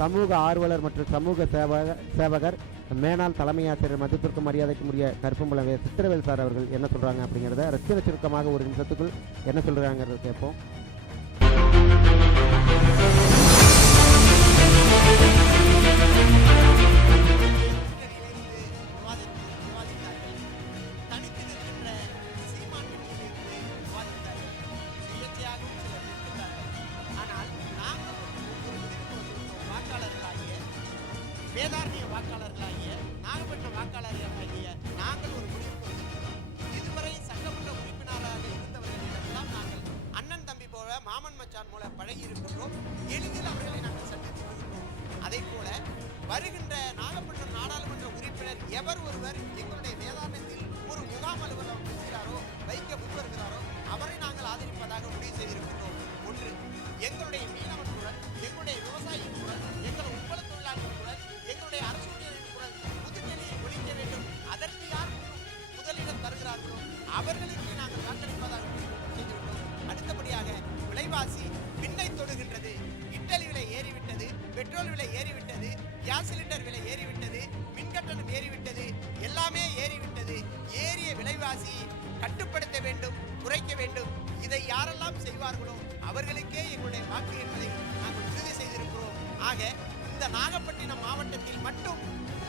சமூக ஆர்வலர் மற்றும் சமூக சேவகர் மேனாள் தலைமை ஆசிரியர் மதிப்பிற்கு மரியாதைக்குரிய கருப்பம்புலவே சித்திரவேல் சார் அவர்கள் என்ன சொல்றாங்க அப்படிங்கிறத ரத்தின சுருக்கமாக ஒரு நிமிஷத்துக்குள் என்ன சொல்றாங்கிறத கேட்போம். வேதாரண்ய வாக்காளர்களாகிய நாகப்பட்டினம் வாக்காளர்களாகிய நாங்கள் ஒரு முடிவுக்கு இதுவரை சட்டமன்ற உறுப்பினராக இருந்தவர்களிடம்தான் நாங்கள் அண்ணன் தம்பி போல மாமன் மச்சான் மூலம் பழகி இருக்கின்றோம். எளிதில் அவர்களை நாங்கள் சந்தித்து வருகிறோம். அதே போல வருகின்ற நாகப்பட்டினம் நாடாளுமன்ற உறுப்பினர் எவர் ஒருவர் எங்களுடைய வேதாரண்யத்தில் ஒரு முகாம் அலுவலகம் வைக்க முன்வருகிறாரோ அவரை நாங்கள் ஆதரிப்பதாக முடிவு செய்திருக்கின்றோம். ஒன்று, எங்களுடைய மீனவன் குரல், எங்களுடைய விவசாயியின் குரல், எங்கள் உட்பட தொழிலாளர் குரல், எங்களுடைய அரசு ஊழியரின் குரல் புதுச்சேரியை ஒழிக்க வேண்டும். அதற்கு யார் முதலிடம் தருகிறார்களோ அவர்களுக்கு நாங்கள் வாக்களிப்பதாக செய்திருக்கிறோம். அடுத்தபடியாக விலைவாசி விண்ணை தொடுகின்றது. இட்டலி விலை ஏறிவிட்டது, பெட்ரோல் விலை ஏறிவிட்டது, கேஸ் சிலிண்டர் விலை ஏறிவிட்டது, மின்கட்டணம் ஏறிவிட்டது, எல்லாமே ஏறிவிட்டது. ஏறிய விலைவாசி கட்டுப்படுத்த வேண்டும், குறைக்க வேண்டும். இதை யாரெல்லாம் செய்வார்களோ அவர்களுக்கே எங்களுடைய வாக்கு என்பதை நாங்கள் உறுதி செய்திருக்கிறோம். ஆக இந்த நாகப்பட்டினம் மாவட்டத்தில் மட்டும்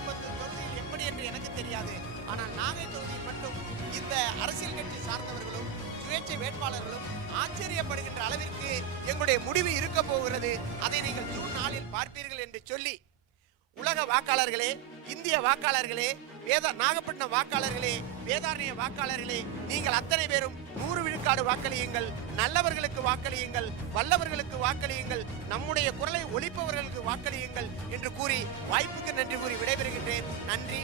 30 தொகுதியில் எப்படி என்று எனக்கு தெரியாது. ஆனால் நாகை தொகுதியில் மட்டும் இந்த அரசியல் கட்சி சார்ந்தவர்களும் சுயேட்சை வேட்பாளர்களும் ஆச்சரியப்படுகின்ற அளவிற்கு எங்களுடைய முடிவு இருக்க போகிறது. அதை நீங்கள் ஜூன் 4 பார்ப்பீர்கள் என்று சொல்லி, உலக வாக்காளர்களே, இந்திய வாக்காளர்களே, நாகப்பட்டினம் வாக்காளர்களே, வேதாரண்ய வாக்காளர்களே, நீங்கள் அத்தனை பேரும் 100 விழுக்காடு வாக்களியுங்கள். நல்லவர்களுக்கு வாக்களியுங்கள், வல்லவர்களுக்கு வாக்களியுங்கள், நம்முடைய குரலை ஒலிப்பவர்களுக்கு வாக்களியுங்கள் என்று கூறி வாய்ப்புக்கு நன்றி கூறி விடைபெறுகின்றேன். நன்றி.